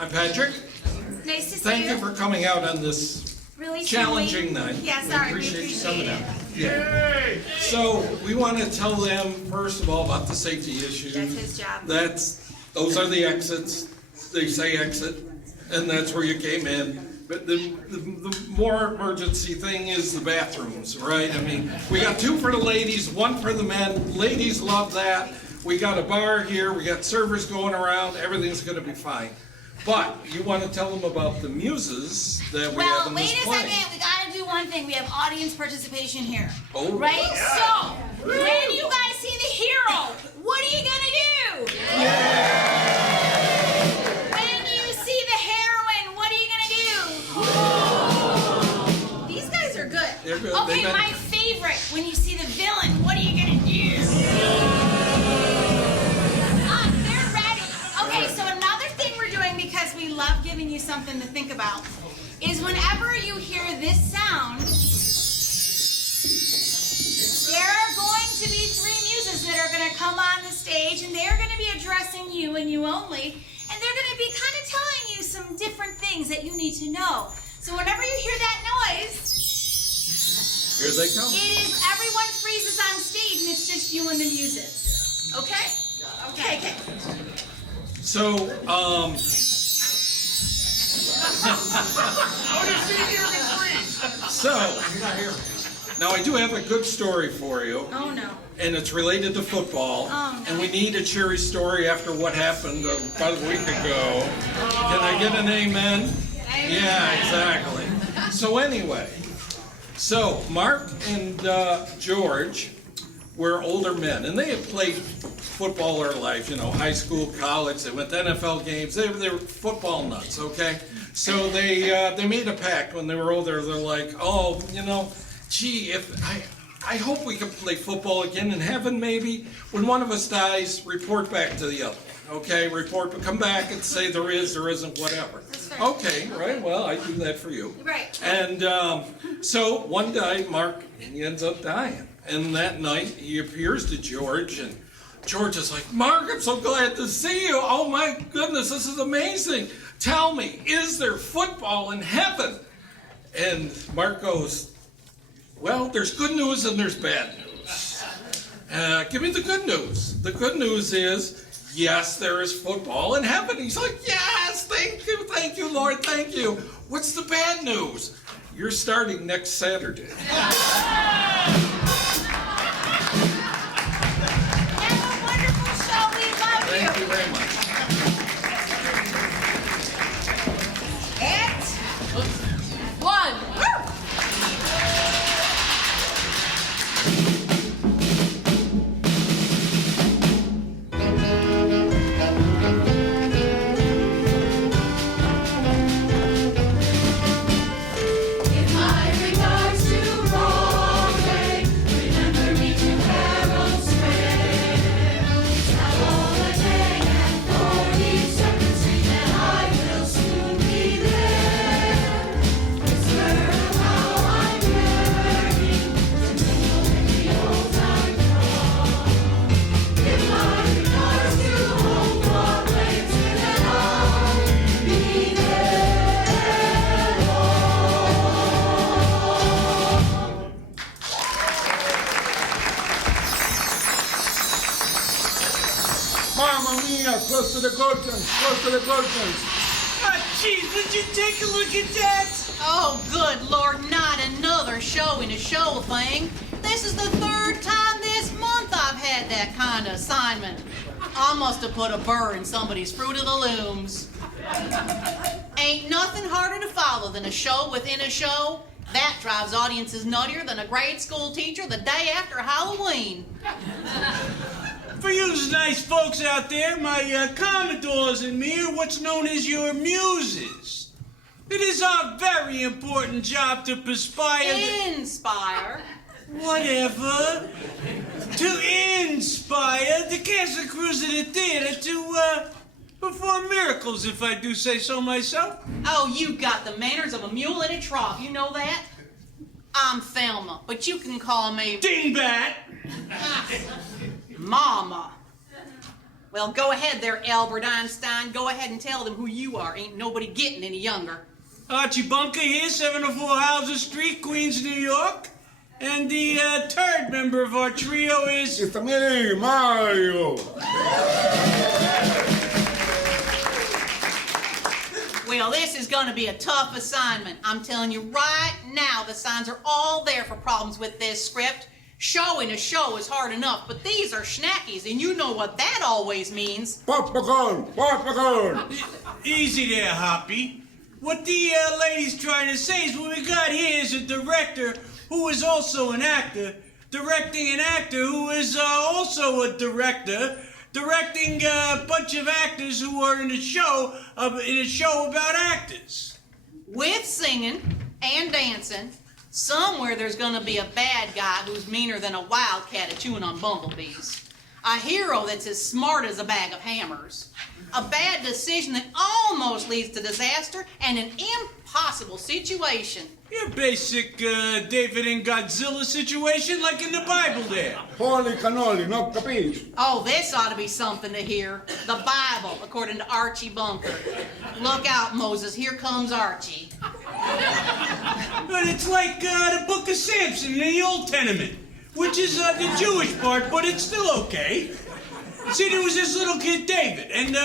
I'm Patrick. Nice to see you. Thank you for coming out on this really challenging night. Yeah, We sorry, appreciate you coming it. out. Yeah. So we want to tell them first of all about the safety issues. That's his job. Those are the exits. They say exit, and that's where you came in. But the more emergency thing is the bathrooms, right? I mean, we got 2 for the ladies, 1 for the men. Ladies love that. We got a bar here. We got servers going around. Everything's going to be fine. But you want to tell them about the muses that we have in this play. Wait a second. We got to do one thing. We have audience participation here. Oh. Right? Yeah. So, when you guys see the hero, what are you going to do? When you see the heroine, what are you going to do? These guys are good. They're good. Okay, my favorite. When you see the villain, what are you going to do? They're ready. Okay, so another thing we're doing, because we love giving you something to think about, is whenever you hear this sound, there are going to be 3 muses that are going to come on the stage, and they're going to be addressing you and you only, and they're going to be kind of telling you some different things that you need to know. So whenever you hear that noise, here they come. it is everyone freezes on stage, and it's just you and the muses. Okay? Okay. So, now I do have a good story for you. Oh, no. And it's related to football. Oh, no. And we need a cheery story after what happened about a week ago. Can I get an amen? Yeah, exactly. So anyway, Mark and George were older men, and they had played football their life, high school, college. They went to NFL games. They were football nuts, okay? So they made a pact when they were older. They're like, oh, gee, if I hope we can play football again in heaven, maybe. When one of us dies, report back to the other one, okay? Come back and say there is, there isn't, whatever. Okay, right, well, I do that for you. Right. And so one day, Mark, he ends up dying. And that night, he appears to George, and George is like, Mark, I'm so glad to see you. Oh, my goodness, this is amazing. Tell me, is there football in heaven? And Mark goes, well, there's good news and there's bad news. Give me the good news. The good news is, yes, there is football in heaven. He's like, yes, thank you, Lord, thank you. What's the bad news? You're starting next Saturday. Thank you very much. And 1. In my regards to Broadway, remember me to Harold Square. Travel all the day and 42nd Street, and I will soon be there. Whisper of how I'm yearning to mingle in the old time throng. In my regards to old Broadway, and I'll be there. Mamma mia, close to the curtains, close to the curtains. Ah, jeez, would you take a look at that? Oh, good Lord, not another show in a show thing. This is the 3rd time this month I've had that kind of assignment. I must have put a burr in somebody's Fruit of the Looms. Ain't nothing harder to follow than a show within a show. That drives audiences nuttier than a grade school teacher the day after Halloween. For you nice folks out there, my Commodores and me are what's known as your muses. It is our very important job to perspire Inspire. whatever. To inspire the cast and crews of the theater to perform miracles, if I do say so myself. Oh, you got the manners of a mule in a trough, you know that? I'm Thelma, but you can call me Dingbat! Mama. Well, go ahead there, Albert Einstein. Go ahead and tell them who you are. Ain't nobody getting any younger. Archie Bunker here, 704 Houser Street, Queens, New York. And the third member of our trio is... It's me, Mario. Well, this is going to be a tough assignment. I'm telling you right now, the signs are all there for problems with this script. Showing a show is hard enough, but these are schnackies, and you know what that always means. Popcorn, popcorn. Easy there, Hoppy. What the lady's trying to say is what we got here is a director who is also an actor, directing an actor who is also a director, directing a bunch of actors who are in a show about actors. With singing and dancing, somewhere there's gonna be a bad guy who's meaner than a wildcat at chewing on bumblebees. A hero that's as smart as a bag of hammers. A bad decision that almost leads to disaster and an impossible situation. Your basic David and Godzilla situation like in the Bible there. Holy cannoli, no capisci. Oh, this ought to be something to hear. The Bible, according to Archie Bunker. Look out, Moses, here comes Archie. But it's like the Book of Samson in the Old Testament, which is the Jewish part, but it's still okay. See, there was this little kid, David, and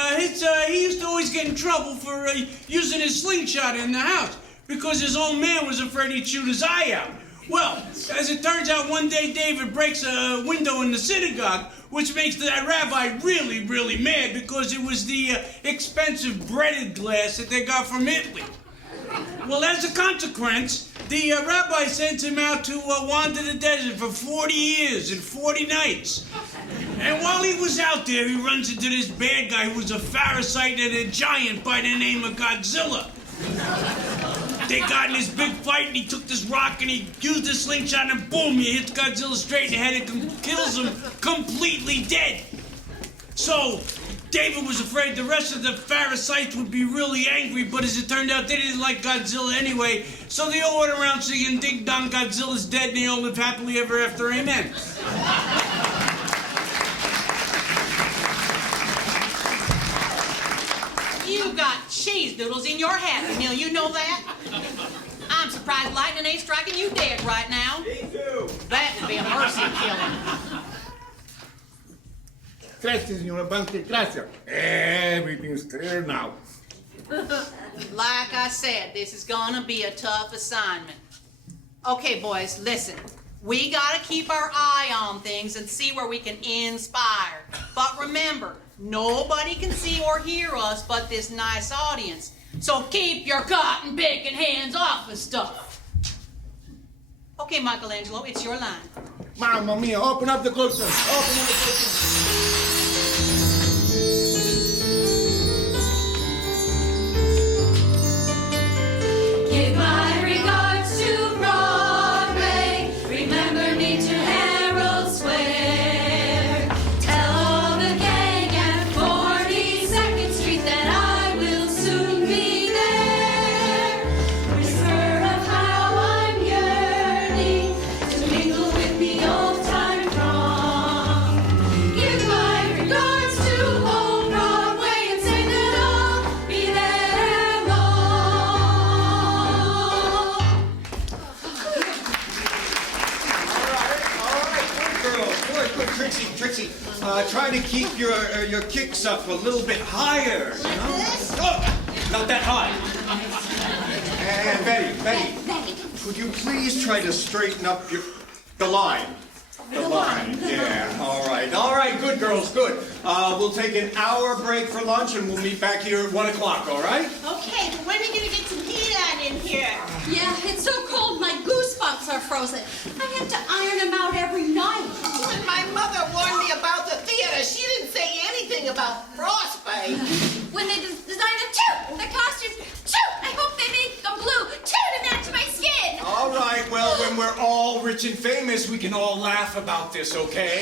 he used to always get in trouble for using his slingshot in the house because his old man was afraid he'd shoot his eye out. Well, as it turns out, one day David breaks a window in the synagogue, which makes that rabbi really, really mad because it was the expensive breaded glass that they got from Italy. Well, as a consequence, the rabbi sends him out to wander the desert for 40 years and 40 nights. And while he was out there, he runs into this bad guy who was a parasite and a giant by the name of Godzilla. They got in this big fight, and he took this rock, and he used a slingshot, and boom, he hits Godzilla straight in the head and kills him completely dead. So, David was afraid the rest of the parasites would be really angry, but as it turned out, they didn't like Godzilla anyway, so they all went around singing Ding Dong, Godzilla's dead, and they all live happily ever after, amen. You got cheese doodles in your Happy Meal, you know that? I'm surprised lightning ain't striking you dead right now. Me too. That would be a mercy killing. Grazie, signora Banchi, grazie. Everything's clear now. Like I said, this is gonna be a tough assignment. Okay, boys, listen. We gotta keep our eye on things and see where we can inspire. But remember, nobody can see or hear us but this nice audience. So keep your cotton picking hands off of stuff. Okay, Michelangelo, it's your line. Mamma mia, open up the curtains. Open up the curtains. Give my regards to Broadway. Remember me to Herald Square. Tell all the gang at 42nd Street that I will soon be there. Whisper of how I'm yearning to mingle with the old-time throng. Give my regards to old Broadway and say that I'll be there long. All right, good girls. Good, Trixie. Try to keep your kicks up a little bit higher. You know? Oh, not that high. And Betty, could you please try to straighten up the line? The line, yeah. All right, good girls, good. We'll take an hour break for lunch and we'll meet back here at 1 o'clock, all right? Okay, but when are we gonna get some heat on in here? Yeah, it's so cold my goosebumps are frozen. I have to iron them out every night. When my mother warned me about the theater, she didn't say anything about frostbite. When they designed the costumes, I hope they make them blue, to match my skin. All right, well, when we're all rich and famous, we can all laugh about this, okay?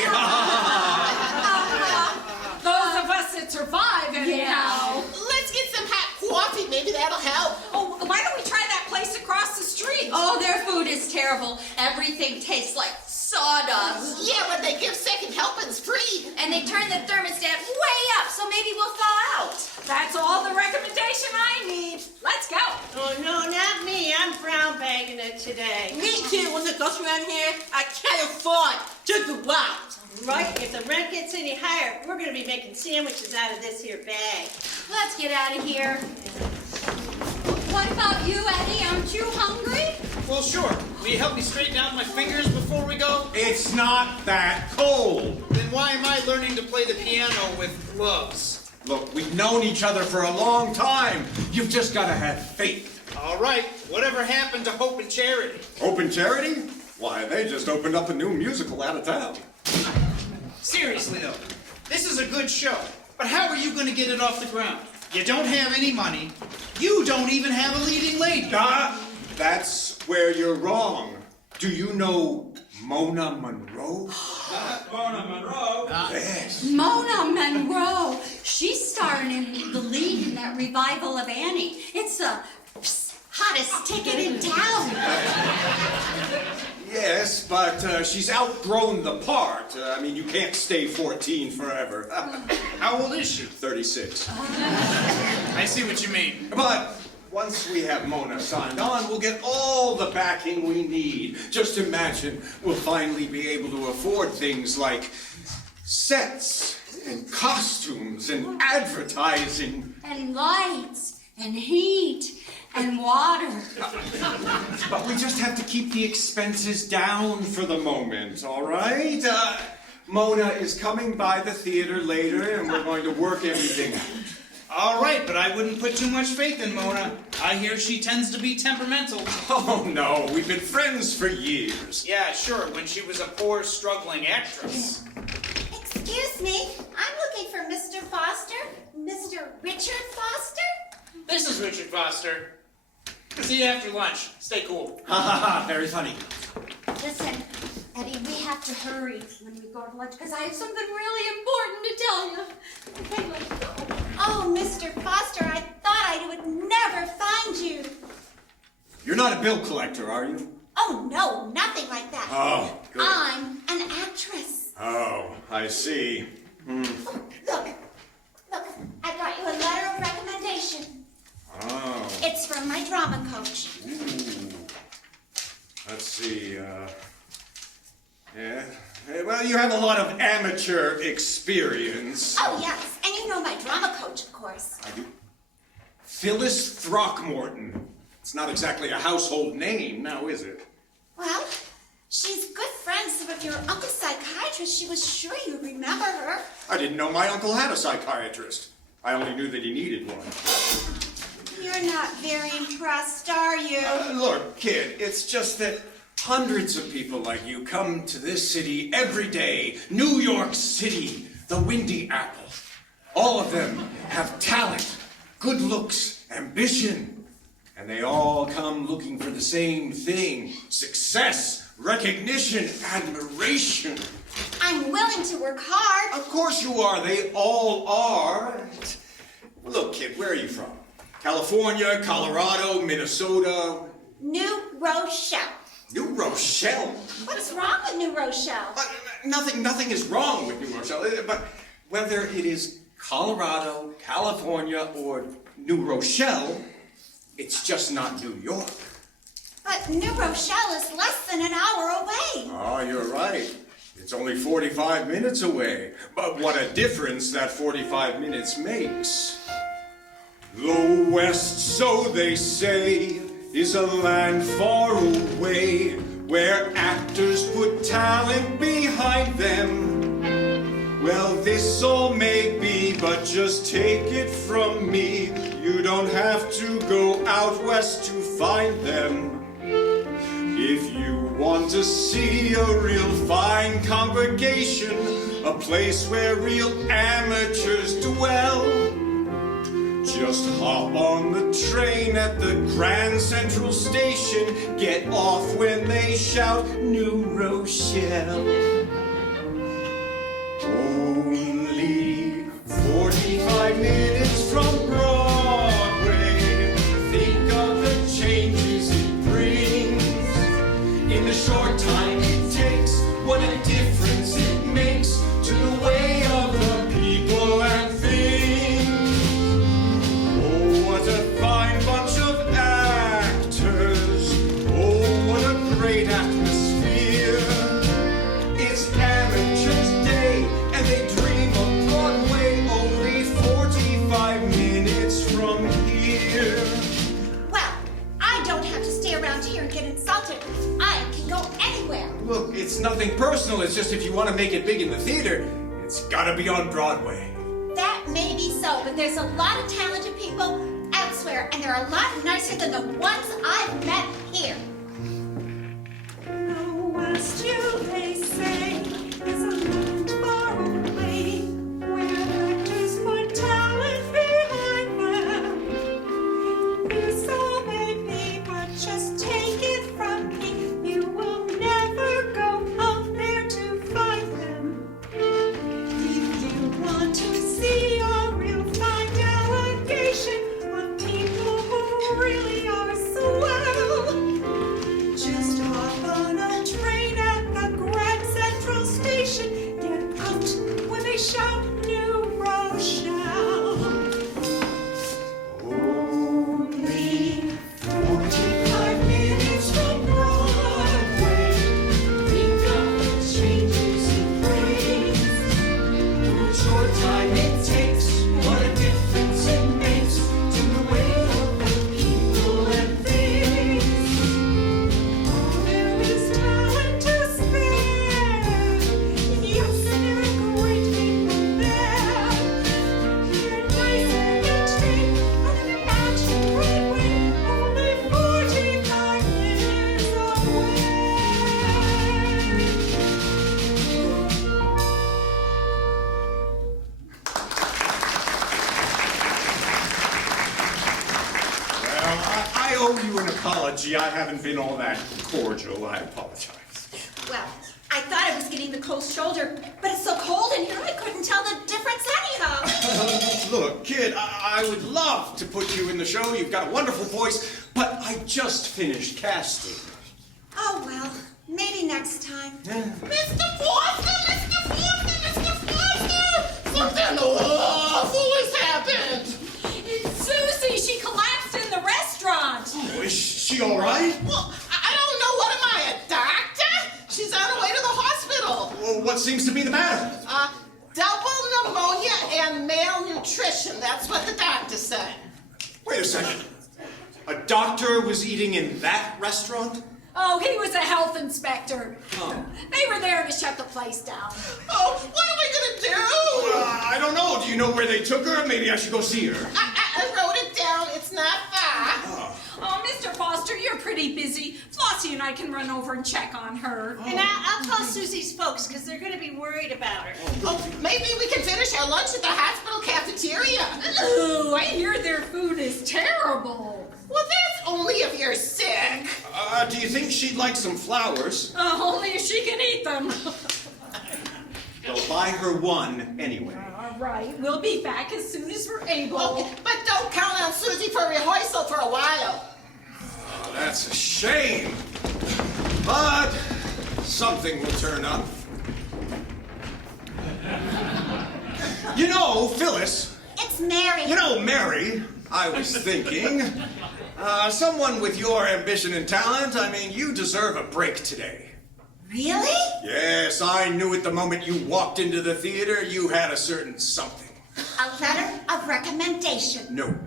Those of us that survive, anyhow. Let's get some hot coffee, maybe that'll help. Oh, why don't we try that place across the street? Oh, their food is terrible. Everything tastes like sawdust. Yeah, but they give second helpings free. And they turn the thermostat way up, so maybe we'll thaw out. That's all the recommendation I need. Let's go. Oh, no, not me. I'm brown bagging it today. Me too. When it goes around here, I can't afford to go out. Right? If the rent gets any higher, we're going to be making sandwiches out of this here bag. Let's get out of here. What about you, Eddie? Aren't you hungry? Well, sure. Will you help me straighten out my fingers before we go? It's not that cold. Then why am I learning to play the piano with gloves? Look, we've known each other for a long time. You've just got to have faith. All right. Whatever happened to Hope and Charity? Hope and Charity? Why, they just opened up a new musical out of town. Seriously, though, this is a good show. But how are you going to get it off the ground? You don't have any money. You don't even have a leading lady. That's where you're wrong. Do you know Mona Monroe? Mona Monroe. Yes. Mona Monroe. She's starring in the lead in that revival of Annie. It's the hottest ticket in town. Yes, but she's outgrown the part. I mean, you can't stay 14 forever. How old is she? 36. I see what you mean. But once we have Mona signed on, we'll get all the backing we need. Just imagine we'll finally be able to afford things like sets and costumes and advertising. And lights and heat and water. But we just have to keep the expenses down for the moment, all right? Mona is coming by the theater later, and we're going to work everything out. All right, but I wouldn't put too much faith in Mona. I hear she tends to be temperamental. Oh, no, we've been friends for years. Yeah, sure, when she was a poor, struggling actress. Excuse me, I'm looking for Mr. Foster. Mr. Richard Foster? This is Richard Foster. See you after lunch. Stay cool. Ha ha ha, very funny. Listen, Eddie, we have to hurry when we go to lunch because I have something really important to tell you. Okay, let's go. Oh, Mr. Foster, I thought I would never find you. You're not a bill collector, are you? Oh, no, nothing like that. Oh, good. I'm an actress. Oh, I see. Oh, look, I brought you a letter of recommendation. Oh. It's from my drama coach. Ooh. Let's see, yeah. Well, you have a lot of amateur experience. Oh, yes, and you know my drama coach, of course. I do. Phyllis Throckmorton. It's not exactly a household name, now is it? Well, she's good friends with your uncle's psychiatrist. She was sure you'd remember her. I didn't know my uncle had a psychiatrist. I only knew that he needed one. You're not very impressed, are you? Look, kid, it's just that hundreds of people like you come to this city every day. New York City, the Windy Apple. All of them have talent, good looks, ambition. And they all come looking for the same thing. Success, recognition, admiration. I'm willing to work hard. Of course you are. They all are. Look, kid, where are you from? California, Colorado, Minnesota. New Rochelle. New Rochelle? What's wrong with New Rochelle? Nothing is wrong with New Rochelle. But whether it is Colorado, California, or New Rochelle, it's just not New York. But New Rochelle is less than an hour away. Oh, you're right. It's only 45 minutes away. But what a difference that 45 minutes makes. The West, so they say, is a land far away, where actors put talent behind them. Well, this all may be, but just take it from me, you don't have to go out west to find them. If you want to see a real fine congregation, a place where real amateurs dwell, just hop on the train at the Grand Central Station, get off when they shout New Rochelle. Only 45 minutes from Broadway, think of the changes it brings. In the short time it takes, Foster, I can go anywhere. Look, it's nothing personal. It's just if you want to make it big in the theater, it's gotta be on Broadway. That may be so, but there's a lot of talented people elsewhere, and they're a lot nicer than the ones I've met here. West you, they say, is a land far away, where actors put talent behind them. This all may be, but just take it from me, you will never go out there to find them. If you want to see a real fine delegation of people who really are swell, just hop on a train at the Grand Central Station. Get out when they shout New Rochelle. Only 45 minutes from Broadway. Think of the changes it brings. What short time it takes, what a difference it makes to the way of the people and things. There is talent to spare. Yes, there are great people there. You're nice and entertained, and imagine Broadway only 45 years away. Well, I owe you an apology. I haven't been all that cordial. I apologize. Well, I thought I was getting the cold shoulder, but it's so cold in here I couldn't tell the difference anyhow. Look, kid, I would love to put you in the show. You've got a wonderful voice, but I just finished casting. Oh well, maybe next time. Mr. Foster! Mr. Foster! Mr. Foster! Something awful has happened! It's Susie. She collapsed in the restaurant. Oh, is she all right? Well, I don't know. What am I, a doctor? She's on her way to the hospital. Well, what seems to be the matter? Double pneumonia and malnutrition. That's what the doctor said. Wait a second. A doctor was eating in that restaurant? Oh, he was a health inspector. They were there to shut the place down. Oh, what are we gonna do? I don't know. Do you know where they took her? Maybe I should go see her. I wrote it down. It's not far. Oh, Mr. Foster, you're pretty busy. Flossie and I can run over and check on her. And I'll call Susie's folks because they're going to be worried about her. Oh, maybe we can finish our lunch at the hospital cafeteria. Ooh, I hear their food is terrible. Well, that's only if you're sick. Do you think she'd like some flowers? Only if she can eat them. Well, buy her one anyway. All right, we'll be back as soon as we're able. Okay, but don't count on Susie for rehearsal for a while. Oh, that's a shame. But something will turn up. You know, Phyllis. It's Mary. You know, Mary, I was thinking, someone with your ambition and talent, I mean, you deserve a break today. Really? Yes, I knew it the moment you walked into the theater you had a certain something. A letter of recommendation. No.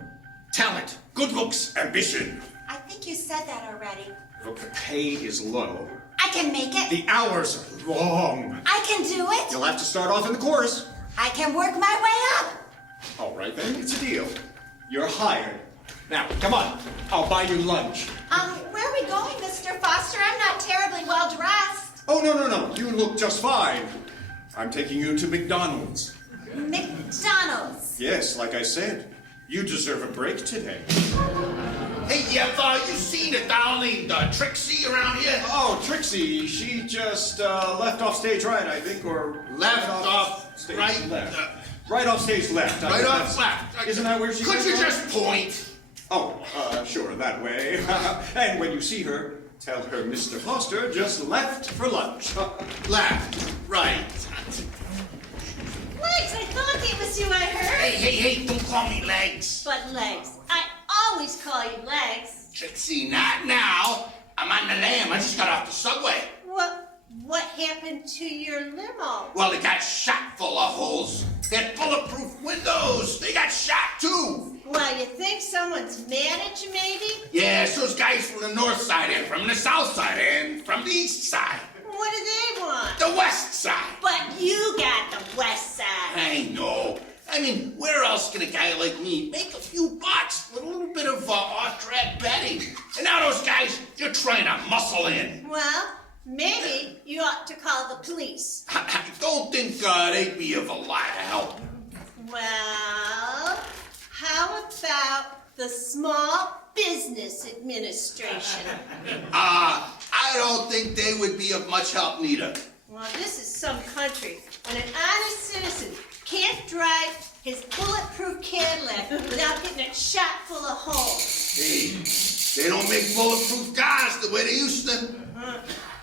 Talent, good looks, ambition. I think you said that already. Look, the pay is low. I can make it. The hours are long. I can do it. You'll have to start off in the chorus. I can work my way up. All right, then, it's a deal. You're hired. Now, come on. I'll buy you lunch. Where are we going, Mr. Foster? I'm not terribly well dressed. Oh, no. You look just fine. I'm taking you to McDonald's. McDonald's. Yes, like I said, you deserve a break today. Hey, you seen a doll named Trixie around here? Oh, Trixie, she just left off stage right, I think, or Left off stage right? left. Right off stage left. I Right think off that's- left. Isn't that where she Could went you wrong? just point? Oh, sure, that way. And when you see her, tell her Mr. Foster just left for lunch. Left. Right. Legs, I thought it was you I heard. Hey, don't call me Legs. But Legs, I always call you Legs. Trixie, not now. I'm on the lam. I just got off the subway. Well, what happened to your limo? Well, it got shot full of holes. They had bulletproof windows. They got shot too. Well, you think someone's mad at you, maybe? Yes, those guys from the north side and from the south side and from the east side. What do they want? The west side. But you got the west side. I know. I mean, where else can a guy like me make a few bucks with a little bit of off-track betting? And now those guys, they're trying to muscle in. Well, maybe you ought to call the police. I don't think they'd be of a lot of help. Well, how about the Small Business Administration? I don't think they would be of much help neither. Well, this is some country when an honest citizen can't drive his bulletproof Cadillac without getting it shot full of holes. Hey, they don't make bulletproof cars the way they used to.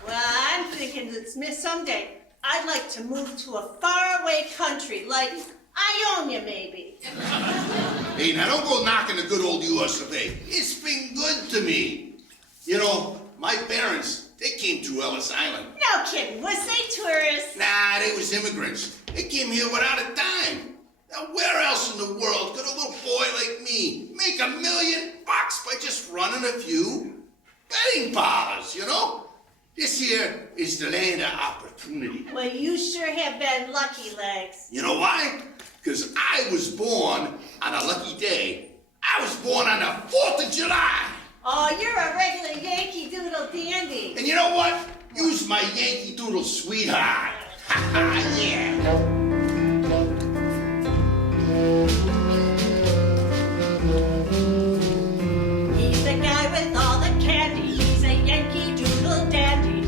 Well, I'm thinking that someday I'd like to move to a faraway country like Ionia, maybe. Hey, now don't go knocking the good old US of A. It's been good to me. You know, my parents, they came to Ellis Island. No kidding. Was they tourists? Nah, they was immigrants. They came here without a dime. Now, where else in the world could a little boy like me make $1 million by just running a few betting parlors, you know? This here is the land of opportunity. Well, you sure have been lucky, Legs. You know why? Because I was born on a lucky day. I was born on the 4th of July. Oh, you're a regular Yankee Doodle dandy. And you know what? Use my Yankee Doodle sweetheart. Ha ha, yeah. He's the guy with all the candy. He's a Yankee Doodle dandy.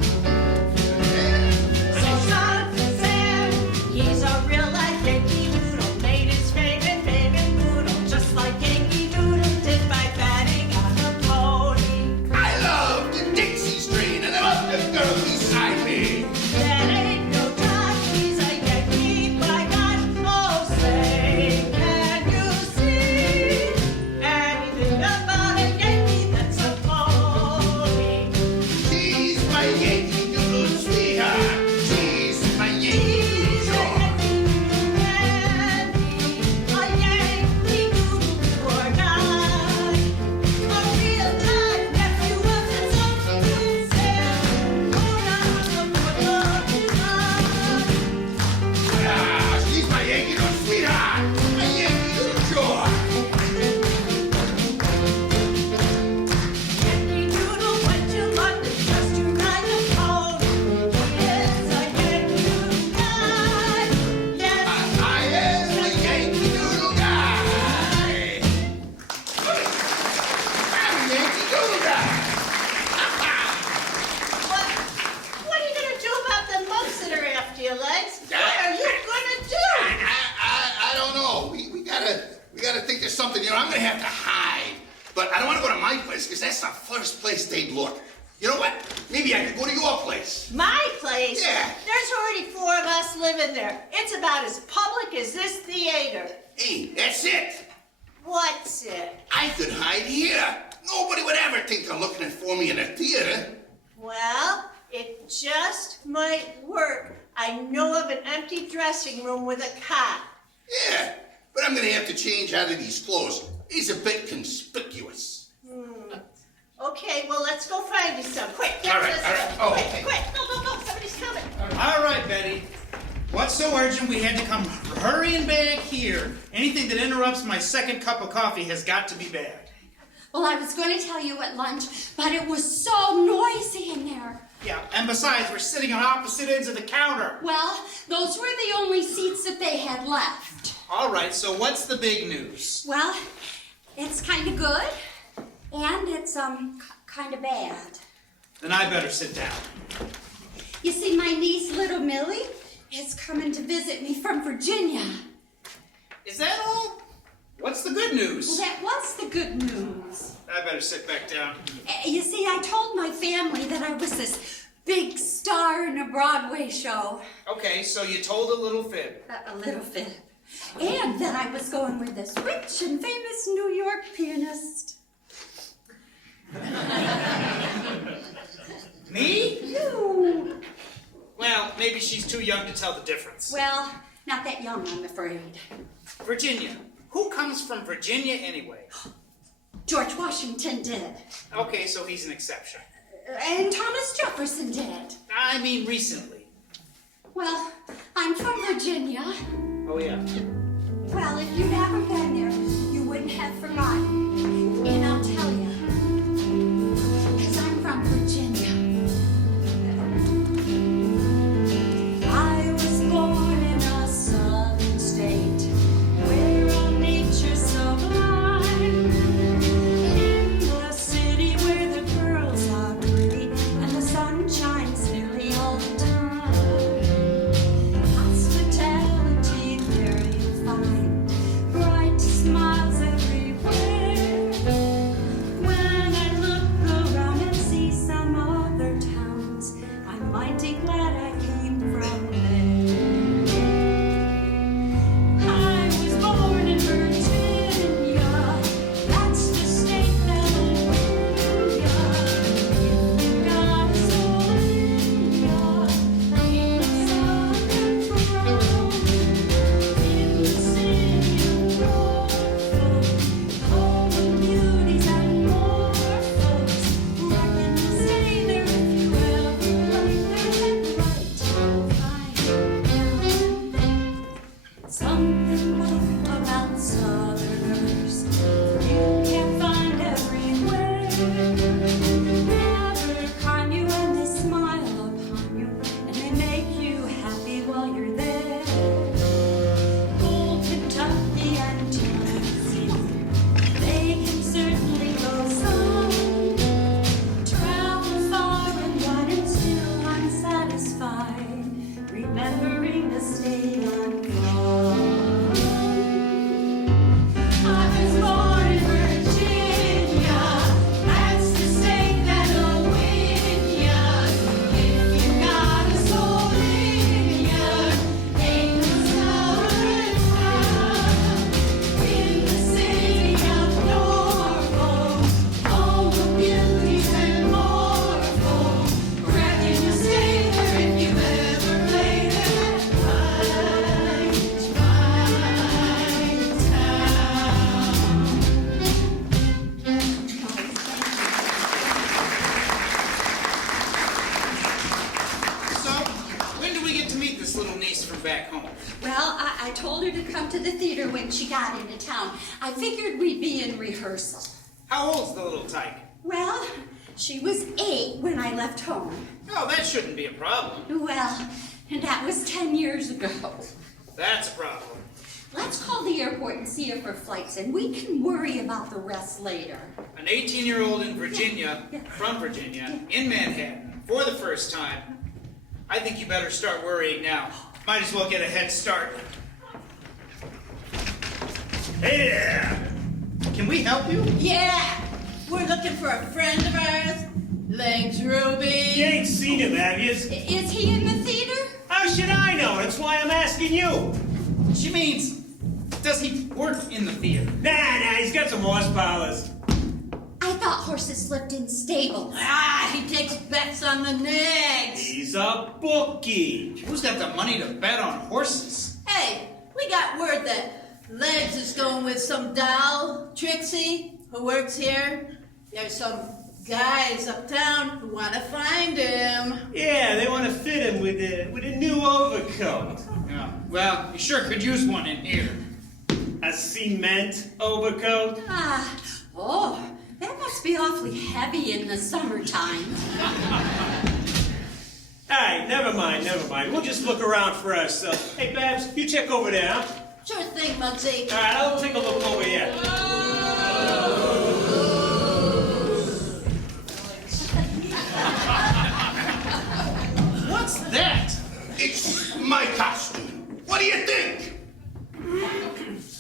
So son Sam, he's a real life Yankee Doodle. Made his favorite doodle, just like Yankee Doodle did by batting on a pony. I love the Dixie strain and I love the girl beside me. That ain't no time. He's a Yankee, by gosh. Oh, say, can you see anything about a Yankee that's a pony? She's my Yankee Doodle sweetheart. She's my Yankee He's Doodle a joy. Yankee Doodle or not. A real life nephew of his own Sam. Ah, she's my Yankee Doodle sweetheart. My Yankee Doodle joy. Yankee Doodle went to London just to ride a pony. He is a Yankee Doodle guy. Yes, I am a Yankee Doodle guy. I'm a Yankee Doodle guy. what are you gonna do about the monks that are after your legs? What are you gonna do? I don't know. We gotta think of something. You know, I'm gonna have to hide. But I don't want to go to my place because that's the first place they'd look. You know what? Maybe I could go to your place. My place? Yeah. There's already 4 of us living there. It's about as public as this theater. Hey, that's it. What's it? I could hide here. Nobody would ever think of looking for me in a theater. Well, it just might work. I know of an empty dressing room with a cot. Yeah, but I'm gonna have to change out of these clothes. He's a bit conspicuous. Okay, well, let's go find you some. Quick, get All right, this. all right. Oh, quick, okay. quick. Go. Somebody's coming. All right, Betty. What's so urgent we had to come hurrying back here? Anything that interrupts my second cup of coffee has got to be bad. Well, I was going to tell you at lunch, but it was so noisy in there. Yeah, and besides, we're sitting on opposite ends of the counter. Well, those were the only seats that they had left. All right, so what's the big news? Well, it's kind of good, and it's kind of bad. Then I better sit down. You see, my niece, little Millie, is coming to visit me from Virginia. Is that all? What's the good Well, news? that was the good news. I better sit back down. You see, I told my family that I was this big star in a Broadway show. Okay, so you told a little fib. A little fib. And that I was going with this rich and famous New York pianist. Me? You. young to tell the difference. Well, not that young, I'm afraid. Virginia. Who comes from Virginia anyway? George Washington did. Okay, so he's an exception. And Thomas Jefferson did. I mean recently. Well, I'm from Virginia. Oh, yeah. Well, if you'd ever been there, you wouldn't have forgotten. And I'll tell you, because I'm from Virginia. I was born in a southern state where all nature's sublime. In the city where the girls are pretty and the sun shines nearly all the time. Hospitality there you find, bright smiles everywhere. When I look around and see some other towns, I'm mighty glad I came from there. I was born in Virginia, that's the state that'll win ya. If you got a soul in ya, ain't no southern throne. In the city of Norfolk, home of beauties and more folks, reckon you'll stay there if you ever like that right. Something about Southerners you can't find everywhere. Never con you and they smile upon you and they make you happy while you're there. Old Kentucky and Tennessee, they can certainly go some. Travel far and wide and still unsatisfied, remembering the state I'm from. I was born in Virginia, that's the state that'll win ya. If you got a soul in ya, ain't no southern town. In the city of Norfolk, home of beauties and more folk, reckon you'll stay there if you ever lay that right town. So, when do we get to meet this little niece from back home? Well, I told her to come to the theater when she got into town. I figured we'd be in rehearsal. How old's the little tyke? Well, she was 8 when I left home. Oh, that shouldn't be a problem. Well, and that was 10 years ago. That's a problem. Let's call the airport and see if her flight's in. We can worry about the rest later. An 18-year-old in Virginia, Yeah. from Virginia, in Manhattan, for the first time. I think you better start worrying now. Might as well get a head start. Hey there! Can we help you? Yeah, we're looking for a friend of ours. Legs Ruby. You ain't seen him, have you? Is he in the theater? How should I know? That's why I'm asking you. She means, does he work in the theater? Nah, he's got some horsepowers. I thought horses lived in stables. Ah, he takes bets on the nags. He's a bookie. Who's got the money to bet on horses? Hey, we got word that Legs is going with some doll, Trixie, who works here. There's some guys uptown who want to find him. Yeah, they want to fit him with a new overcoat. Yeah, well, you sure could use one in here. A cement overcoat? Oh, that must be awfully heavy in the summertime. All right, never mind. We'll just look around for ourselves. Hey, Babs, you check over there, huh? Sure thing, Muggsy. All right, I'll take a look over here. What's that? It's my costume. What do you think?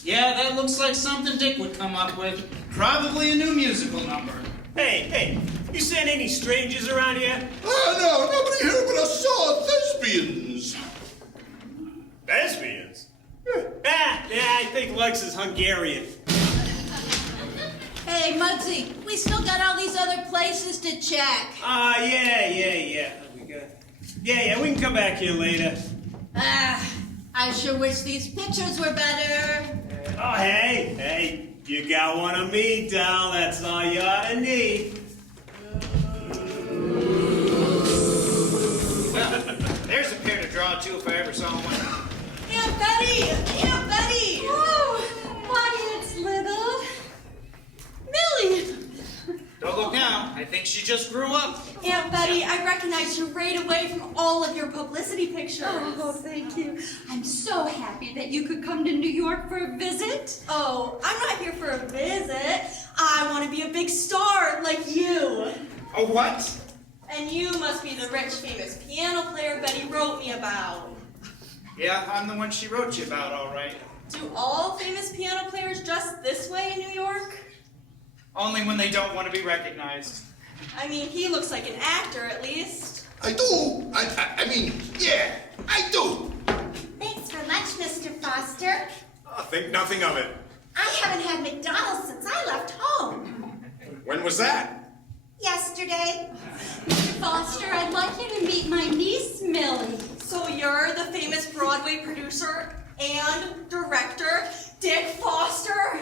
Yeah, that looks like something Dick would come up with. Probably a new musical number. Hey, you seen any strangers around here? Oh, no, nobody here but us saw lesbians. Lesbians? I think Lex is Hungarian. Hey, Muggsy, we still got all these other places to check. Yeah. Yeah, we can come back here later. I sure wish these pictures were better. Oh, hey, you got one of me, doll. That's all you ought to need. Well, there's a pair to draw to if I ever saw one. Aunt Betty! Aunt Betty! Oh, why, it's little Millie. Don't look now. I think she just grew up. Aunt Betty, I recognize you right away from all of your publicity pictures. Oh, thank you. I'm so happy that you could come to New York for a visit. Oh, I'm not here for a visit. I want to be a big star like you. A what? And you must be the rich, famous piano player Betty wrote me about. Yeah, I'm the one she wrote you about, all right. Do all famous piano players dress this way in New York? Only when they don't want to be recognized. I mean, he looks like an actor at least. I do. I mean, yeah, I do. Thanks for lunch, Mr. Foster. Think nothing of it. I haven't had McDonald's since I left home. When was that? Yesterday. Mr. Foster, I'd like you to meet my niece, Millie. So you're the famous Broadway producer and director, Dick Foster?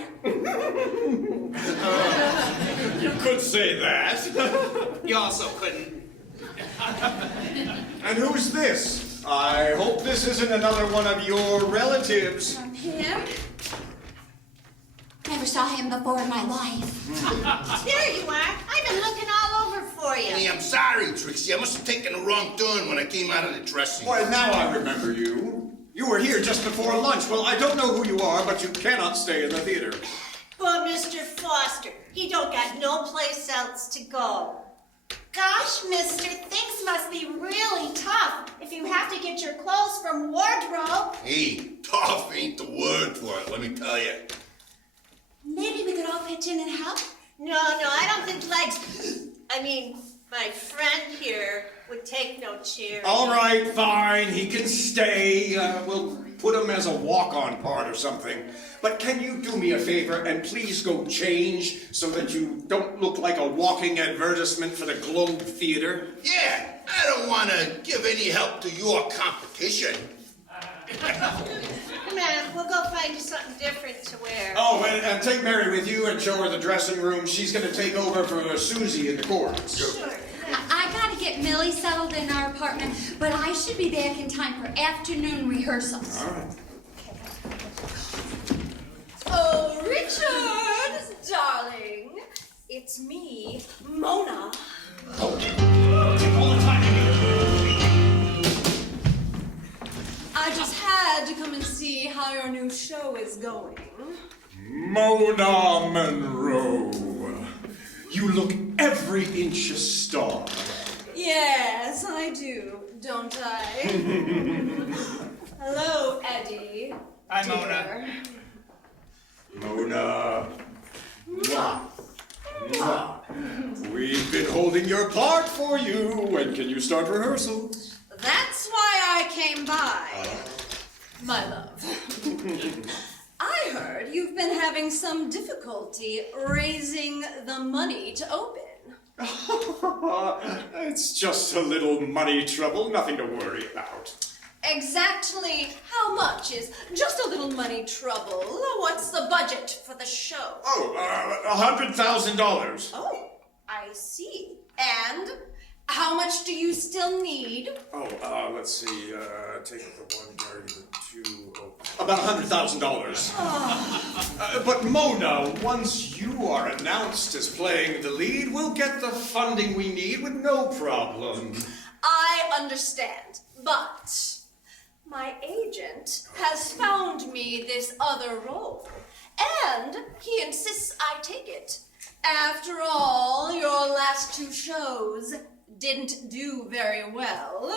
You could say that. You also couldn't. And who's this? I hope this isn't another one of your relatives. Him? Never saw him before in my life. Here you are. I've been looking all over for you. Hey, I'm sorry, Trixie. I must have taken the wrong turn when I came out of the dressing room. Why, now I remember you. You were here just before lunch. Well, I don't know who you are, but you cannot stay in the theater. But Mr. Foster, he don't got no place else to go. Gosh, mister, things must be really tough if you have to get your clothes from wardrobe. Hey, tough ain't the word for it, let me tell you. Maybe we could all pitch in and help? No, I don't think my friend here would take no cheer. All right, fine. He can stay. We'll put him as a walk-on part or something. But can you do me a favor and please go change so that you don't look like a walking advertisement for the Globe Theater? Yeah, I don't want to give any help to your competition. Come on, we'll go find you something different to wear. Oh, and take Mary with you and show her the dressing room. She's going to take over for Susie in the chorus. Sure. I gotta get Millie settled in our apartment, but I should be back in time for afternoon rehearsals. All right. Oh, Richard, darling. It's me, Mona. I just had to come and see how your new show is going. Mona Monroe. You look every inch a star. Yes, I do, don't I? Hello, Eddie. Hi, dear. Mona. Mwah. Mwah. We've been holding your part for you. When can you start rehearsals? That's why I came by, my love. I heard you've been having some difficulty raising the money to open. It's just a little money trouble, nothing to worry about. Exactly how much is just a little money trouble? What's the budget for the show? $100,000. Oh, I see. And how much do you still need? Let's see, take the 1 dirty, the 2, about $100,000. But Mona, once you are announced as playing the lead, we'll get the funding we need with no problem. I understand, but my agent has found me this other role, and he insists I take it. After all, your last 2 shows didn't do very well.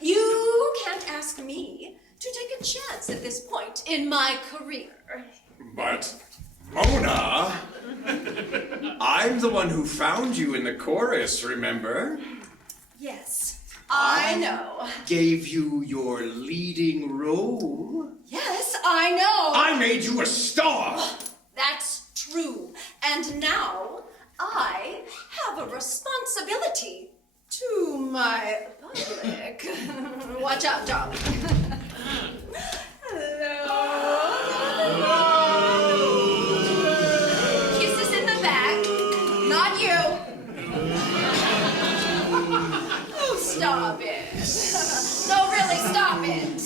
You can't ask me to take a chance at this point in my career. But, Mona, I'm the one who found you in the chorus, remember? Yes, I know. Gave you your leading role. Yes, I know. I made you a star. That's true. And now I have a responsibility to my public. Watch out, darling. Hello. Kisses in the back. Not you. Oh, stop it. No, really, stop it.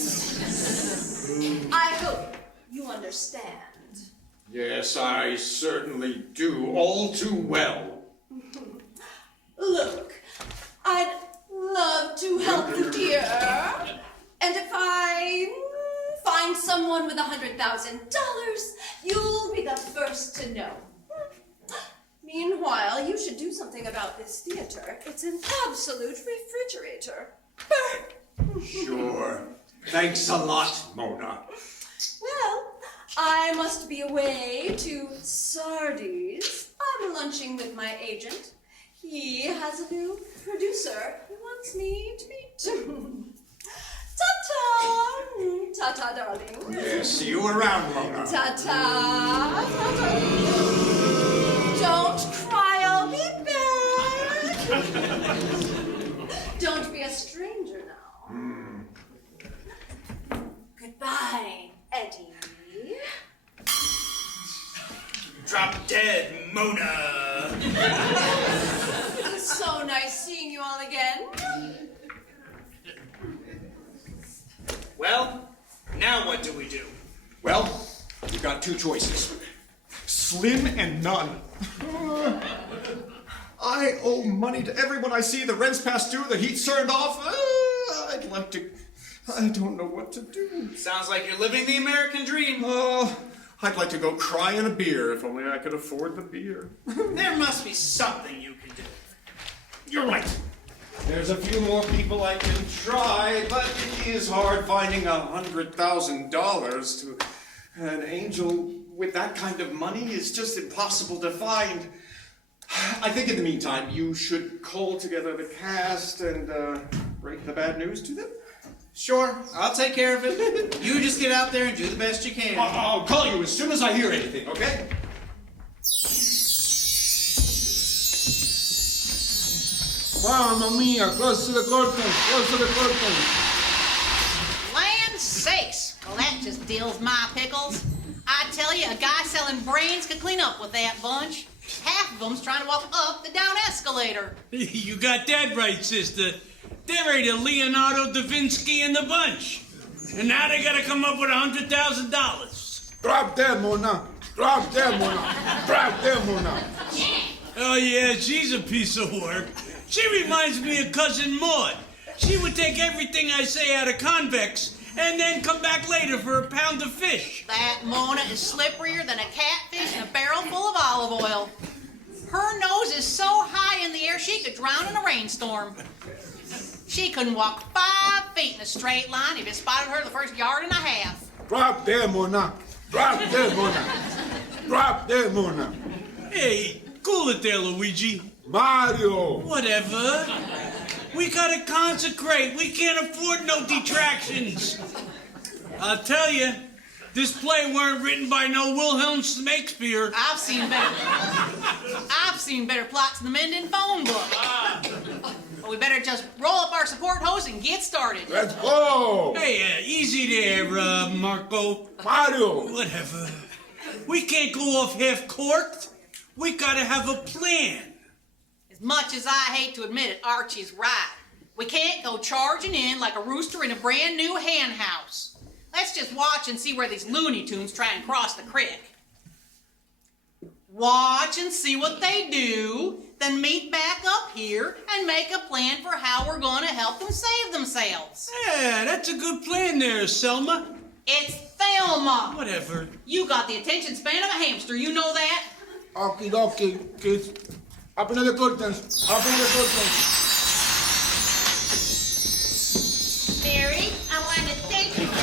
I hope you understand. Yes, I certainly do, all too well. Look, I'd love to help you, dear. And if I find someone with $100,000, you'll be the first to know. Meanwhile, you should do something about this theater. It's an absolute refrigerator. Sure. Thanks a lot, Mona. Well, I must be away to Sardi's. I'm lunching with my agent. He has a new producer he wants me to meet. Ta-ta! Ta-ta, darling. Yes, see you around, Mona. Ta-ta! Ta-ta. Don't cry, I'll be back. Don't be a stranger now. Goodbye, Eddie. Drop dead, Mona. It's so nice seeing you all again. Well, now what do we do? Well, you've got two choices. Slim and none. I owe money to everyone I see. The rent's past due, the heat's turned off. I don't know what to do. Sounds like you're living the American dream. I'd like to go cry in a beer if only I could afford the beer. There must be something you can do. You're right. There's a few more people I can try, but it is hard finding $100,000 to an angel with that kind of money. It's just impossible to find. I think in the meantime, you should call together the cast and break the bad news to them. Sure, I'll take care of it. You just get out there and do the best you can. I'll call you as soon as I hear anything, okay? Mamma mia, close to the curtain, close to the curtain. Land sakes! Well, that just deals my pickles. I tell you, a guy selling brains could clean up with that bunch. Half of them's trying to walk up the down escalator. You got that right, sister. They're the Leonardo da Vinci in the bunch. And now they gotta come up with $100,000. Drop dead, Mona. Drop dead, Mona. Drop dead, Mona. Oh yeah, she's a piece of work. She reminds me of Cousin Maud. She would take everything I say out of convex and then come back later for a pound of fish. That Mona is slipperier than a catfish in a barrel full of olive oil. Her nose is so high in the air she could drown in a rainstorm. She couldn't walk 5 feet in a straight line if you spotted her the first yard and a half. Drop dead, Mona. Drop dead, Mona. Drop dead, Mona. Hey, cool it there, Luigi. Mario. Whatever. We gotta consecrate. We can't afford no detractions. I'll tell you, this play weren't written by no Wilhelm Shakespeare. I've seen better plots than the Mending phone book. But we better just roll up our support hose and get started. Let's go. Hey, easy there, Marco. Mario. Whatever. We can't go off half-corked. We gotta have a plan. As much as I hate to admit it, Archie's right. We can't go charging in like a rooster in a brand new hen house. Let's just watch and see where these Looney Tunes try and cross the creek. Watch and see what they do, then meet back up here and make a plan for how we're going to help them save themselves. Yeah, that's a good plan there, Selma. It's Thelma. Whatever. You got the attention span of a hamster, you know that? Okie dokie, kids. Open the curtains. Open the curtains. Mary, I want to thank you for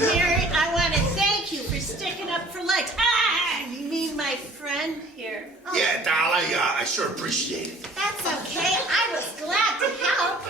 Mary, I want to thank you for sticking up for lights. You mean my friend here? Oh, Yeah, doll, I sure appreciate it. that's okay. I was glad to help.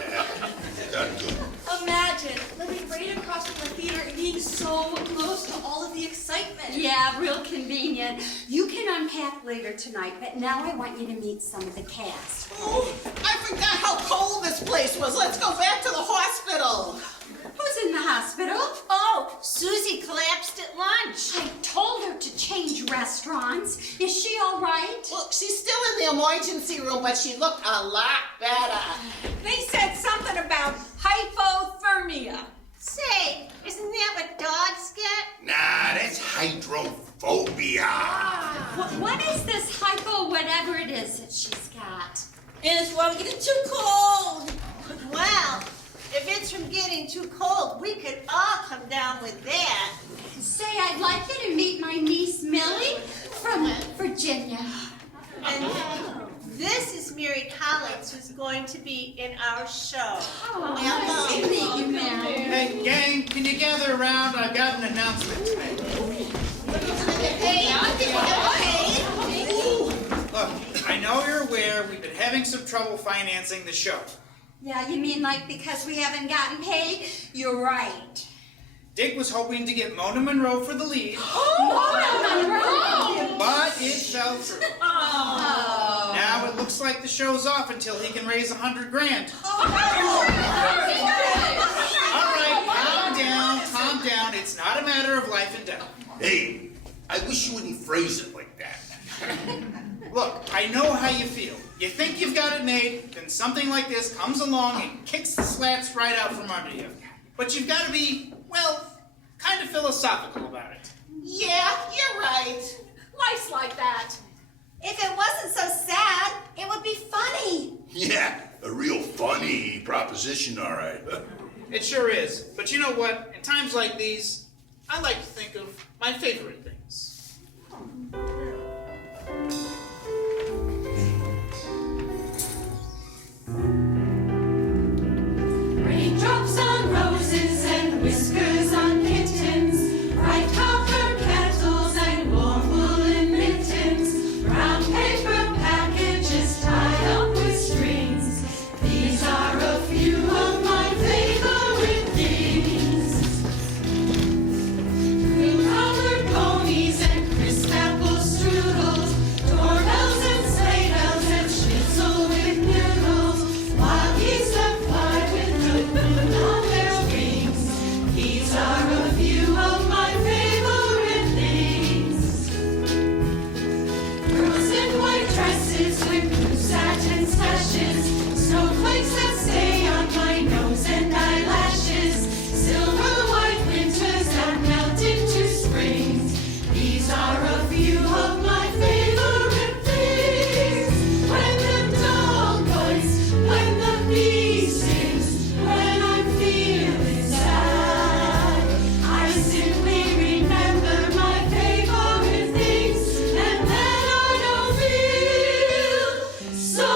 Done good. Imagine living right across from the theater and being so close to all of the excitement. Yeah, real convenient. You can unpack later tonight, but now I want you to meet some of the cast. Oh, I forgot how cold this place was. Let's go back to the hospital. Who's in the hospital? Oh, Susie collapsed at lunch. I told her to change restaurants. Is she all right? Look, she's still in the emergency room, but she looked a lot better. They said something about hypothermia. Say, isn't that what dogs get? Nah, that's hydrophobia. What is this hypo whatever it is that she's got? It's from getting too cold. Well, if it's from getting too cold, we could all come down with that. Say, I'd like you to meet my niece Millie from Virginia. And this is Mary Collins, who's going to be in our show. Oh, nice to meet you, Mary. Hey, gang, can you gather around? I've got an announcement to make. Look, I know you're aware we've been having some trouble financing the show. Yeah, you mean like because we haven't gotten paid? You're right. Dick was hoping to get Mona Monroe for the lead, Mona Monroe! but it fell through. Now it looks like the show's off until he can raise $100,000. All right, calm down. It's not a matter of life and death. Hey, I wish you wouldn't phrase it like that. Look, I know how you feel. You think you've got it made, then something like this comes along and kicks the slats right out from under you. But you've got to be, well, kind of philosophical about it. Yeah, you're right. Life's like that. If it wasn't so sad, it would be funny. Yeah, a real funny proposition, all right. It sure is. But you know what? In times like these, I like to think of my favorite things. Raindrops on roses and whiskers on kittens, bright copper kettles and warm woolen mittens, brown paper packages tied up with strings. These are a few of my favorite things. Green-colored ponies and crisp apple strudels, doorbells and sleigh bells and schnitzel with noodles, wild geese that fly with good food on their wings. These are a few of my favorite things. Girls in white dresses with blue satin sashes, snowflakes that stay on my nose and eyelashes, silver white winters that melt into springs. These are a few of my favorite things. When the dog bites, when the bee stings, when I'm feeling sad, I simply remember my favorite things, and then I don't feel so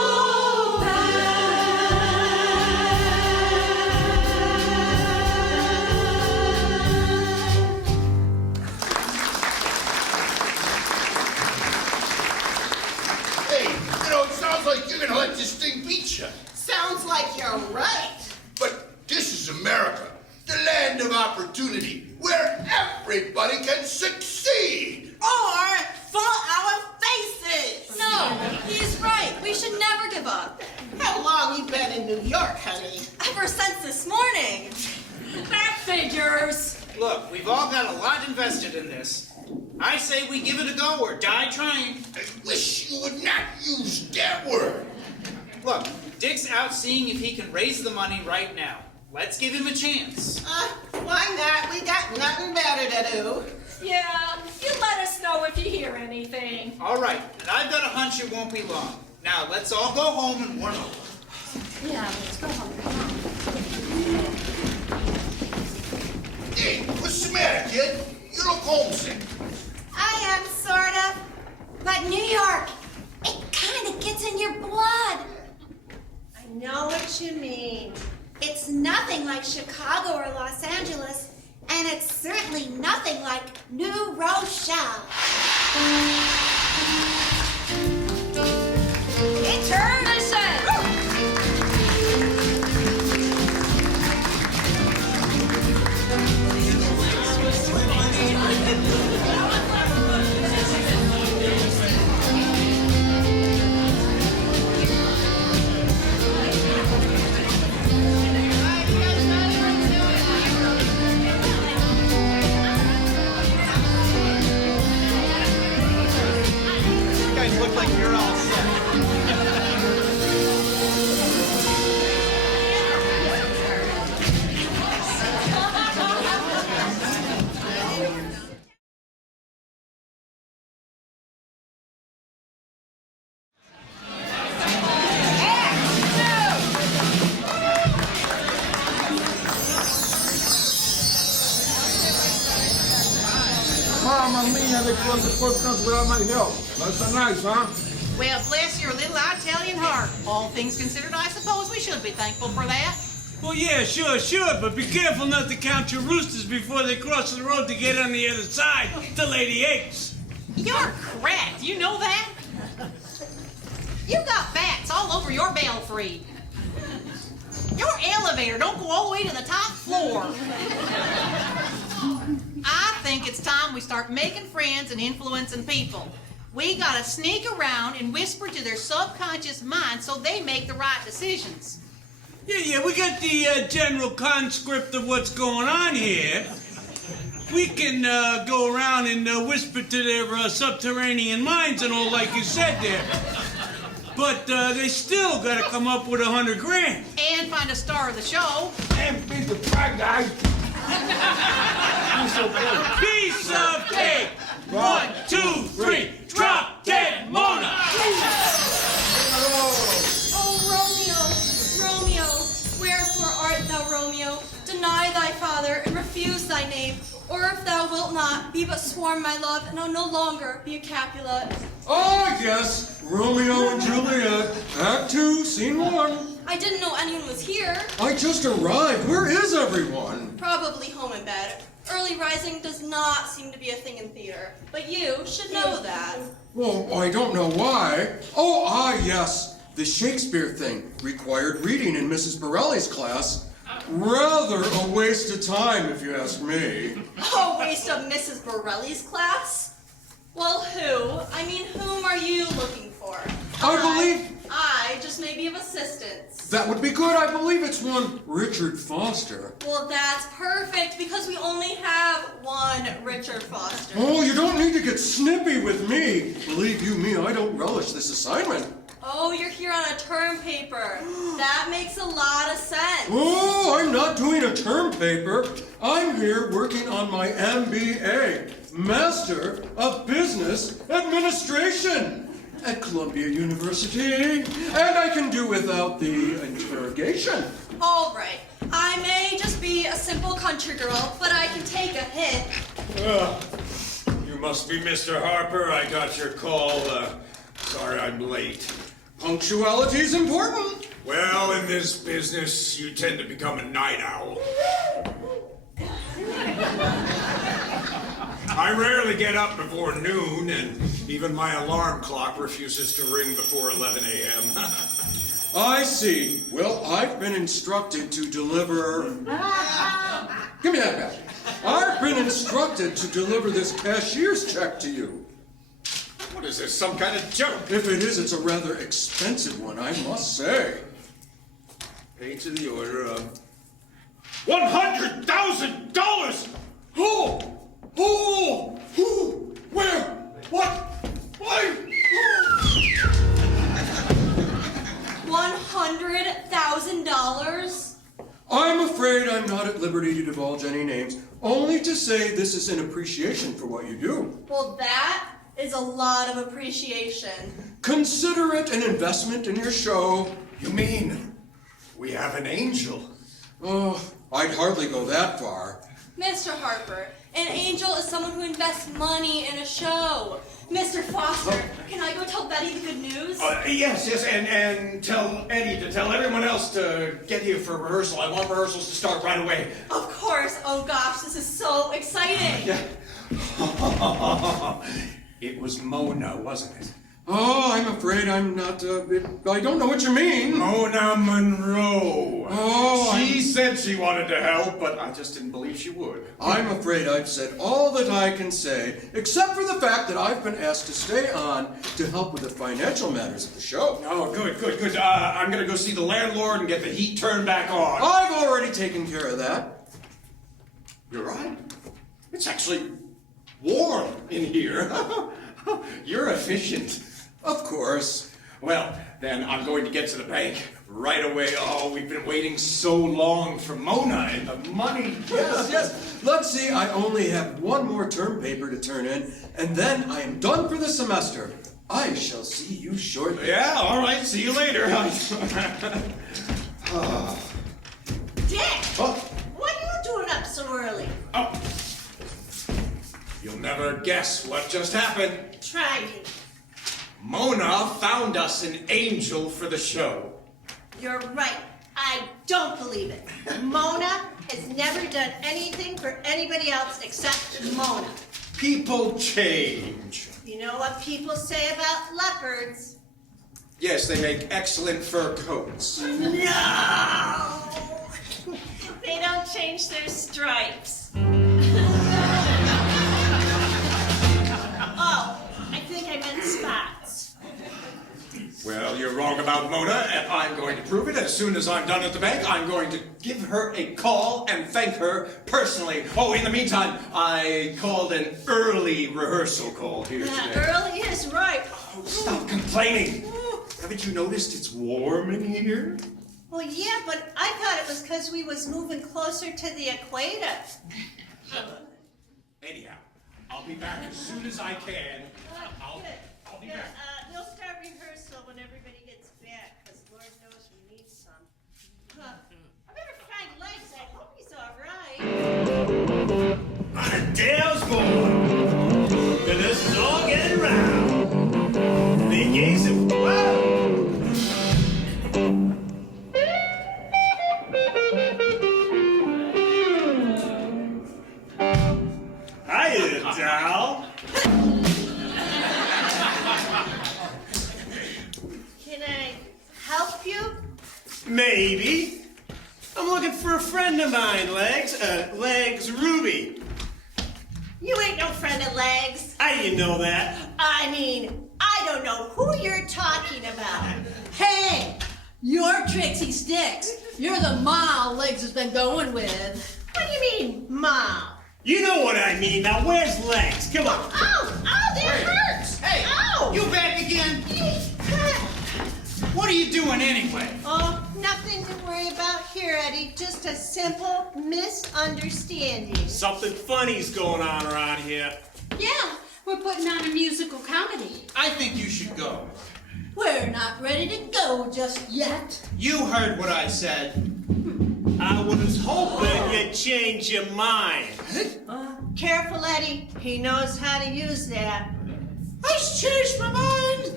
Hey, it sounds like you're gonna let this thing beat you. Sounds like you're right. But this is America, the land of opportunity, where everybody can succeed. Or fall our faces. No, he's right. We should never give up. How long you been in New York, honey? Ever since this morning. That figures. Look, we've all got a lot invested in this. I say we give it a go or die trying. I wish you would not use that word. Look, Dick's out seeing if he can raise the money right now. Let's give him a chance. Why not? We got nothing better to do. Yeah, you let us know if you hear anything. All right, and I've got a hunch it won't be long. Now, let's all go home and warm up. Yeah, let's go home. Come on. Hey, what's the matter, kid? You look homesick. I am, sort of. But New York, it kind of gets in your blood. I know what you mean. It's nothing like Chicago or Los Angeles, and it's certainly nothing like New Rochelle. Intermission! Mamma mia, they closed the first dance without my help. That's so nice, huh? Well, bless your little Italian heart. All things considered, I suppose we should be thankful for that. Well, yeah, sure, but be careful not to count your roosters before they cross the road to get on the other side to lay the eggs. You're cracked, you know that? You got bats all over your belfry. Your elevator don't go all the way to the top floor. I think it's time we start making friends and influencing people. We gotta sneak around and whisper to their subconscious mind so they make the right decisions. Yeah, we got the general conscript of what's going on here. We can go around and whisper to their subterranean minds and all like you said there. But they still gotta come up with $100 grand. And find a star of the show. And beat the bad guys. Piece of cake! 1, 2, 3, drop dead Mona! Oh, Romeo, wherefore art thou, Romeo? Deny thy father and refuse thy name. Or if thou wilt not, be but sworn my love, and I'll no longer be a Capulet. Oh, yes, Romeo and Juliet, Act 2, Scene 1. I didn't know anyone was here. I just arrived. Where is everyone? Probably home in bed. Early rising does not seem to be a thing in theater, but you should know that. Well, I don't know why. Oh, yes, the Shakespeare thing. Required reading in Mrs. Borelli's class. Rather a waste of time, if you ask me. A waste of Mrs. Borelli's class? Well, whom are you looking for? I just may be of assistance. That would be good. I believe it's one Richard Foster. Well, that's perfect, because we only have one Richard Foster. Oh, you don't need to get snippy with me. Believe you me, I don't relish this assignment. Oh, you're here on a term paper. That makes a lot of sense. Oh, I'm not doing a term paper. I'm here working on my MBA, Master of Business Administration, at Columbia University. And I can do without the interrogation. All right. I may just be a simple country girl, but I can take a hint. You must be Mr. Harper. I got your call. Sorry I'm late. Punctuality's important. Well, in this business, you tend to become a night owl. I rarely get up before noon, and even my alarm clock refuses to ring before 11 a.m. I see. Well, I've been instructed to deliver... Give me that back. I've been instructed to deliver this cashier's check to you. What is this, some kind of joke? If it is, it's a rather expensive one, I must say. Pay to the order of $100,000! Who? Where? What? Why? $100,000? I'm afraid I'm not at liberty to divulge any names, only to say this is in appreciation for what you do. Well, that is a lot of appreciation. Consider it an investment in your show. You mean we have an angel? Oh, I'd hardly go that far. Mr. Harper, an angel is someone who invests money in a show. Mr. Foster, can I go tell Betty the good news? Yes, and tell Eddie to tell everyone else to get here for rehearsal. I want rehearsals to start right away. Of course. Oh gosh, this is so exciting. It was Mona, wasn't it? Oh, I'm afraid I'm not, I don't know what you mean. Mona Monroe. Oh, She said she wanted to help, but I just didn't believe she would. I'm afraid I've said all that I can say, except for the fact that I've been asked to stay on to help with the financial matters of the show. Oh, good. I'm gonna go see the landlord and get the heat turned back on. I've already taken care of that. You're right. It's actually warm in here. You're efficient. Of course. Well, then I'm going to get to the bank right away. Oh, we've been waiting so long for Mona and the money. Yes. Let's see, I only have one more term paper to turn in, and then I am done for the semester. I shall see you shortly. Yeah, all right. See you later. Dick! Oh. What are you doing up so early? Oh. You'll never guess what just happened. Try me. Mona found us an angel for the show. You're right. I don't believe it. Mona has never done anything for anybody else except Mona. People change. You know what people say about leopards? Yes, they make excellent fur coats. No! They don't change their stripes. Oh, I think I meant spots. Well, you're wrong about Mona, and I'm going to prove it. As soon as I'm done at the bank, I'm going to give her a call and thank her personally. Oh, in the meantime, I called an early rehearsal call here today. Early is right. Oh, stop complaining. Haven't you noticed it's warm in here? Well, yeah, but I thought it was because we was moving closer to the equator. Anyhow, I'll be back as soon as I can. I'll be back. We'll start rehearsal when everybody gets back, because Lord knows we need some. I better find Legs. I hope he's all right. On a Dale's board. And this is all getting round. The gates of Hiya, doll. Can I help you? Maybe. I'm looking for a friend of mine, Legs Ruby. You ain't no friend of Legs. How do you know that? I mean, I don't know who you're talking about. Hey, you're Trixie Sticks. You're the ma Legs has been going with. What do you mean, Mom? You know what I mean. Now, where's Legs? Come on. Oh, that hurts. Hey, Ow. you back again? What are you doing anyway? Oh, nothing to worry about here, Eddie. Just a simple misunderstanding. Something funny's going on around here. Yeah, we're putting on a musical comedy. I think you should go. We're not ready to go just yet. You heard what I said. I was hoping you'd change your mind. Careful, Eddie. He knows how to use that. I changed my mind.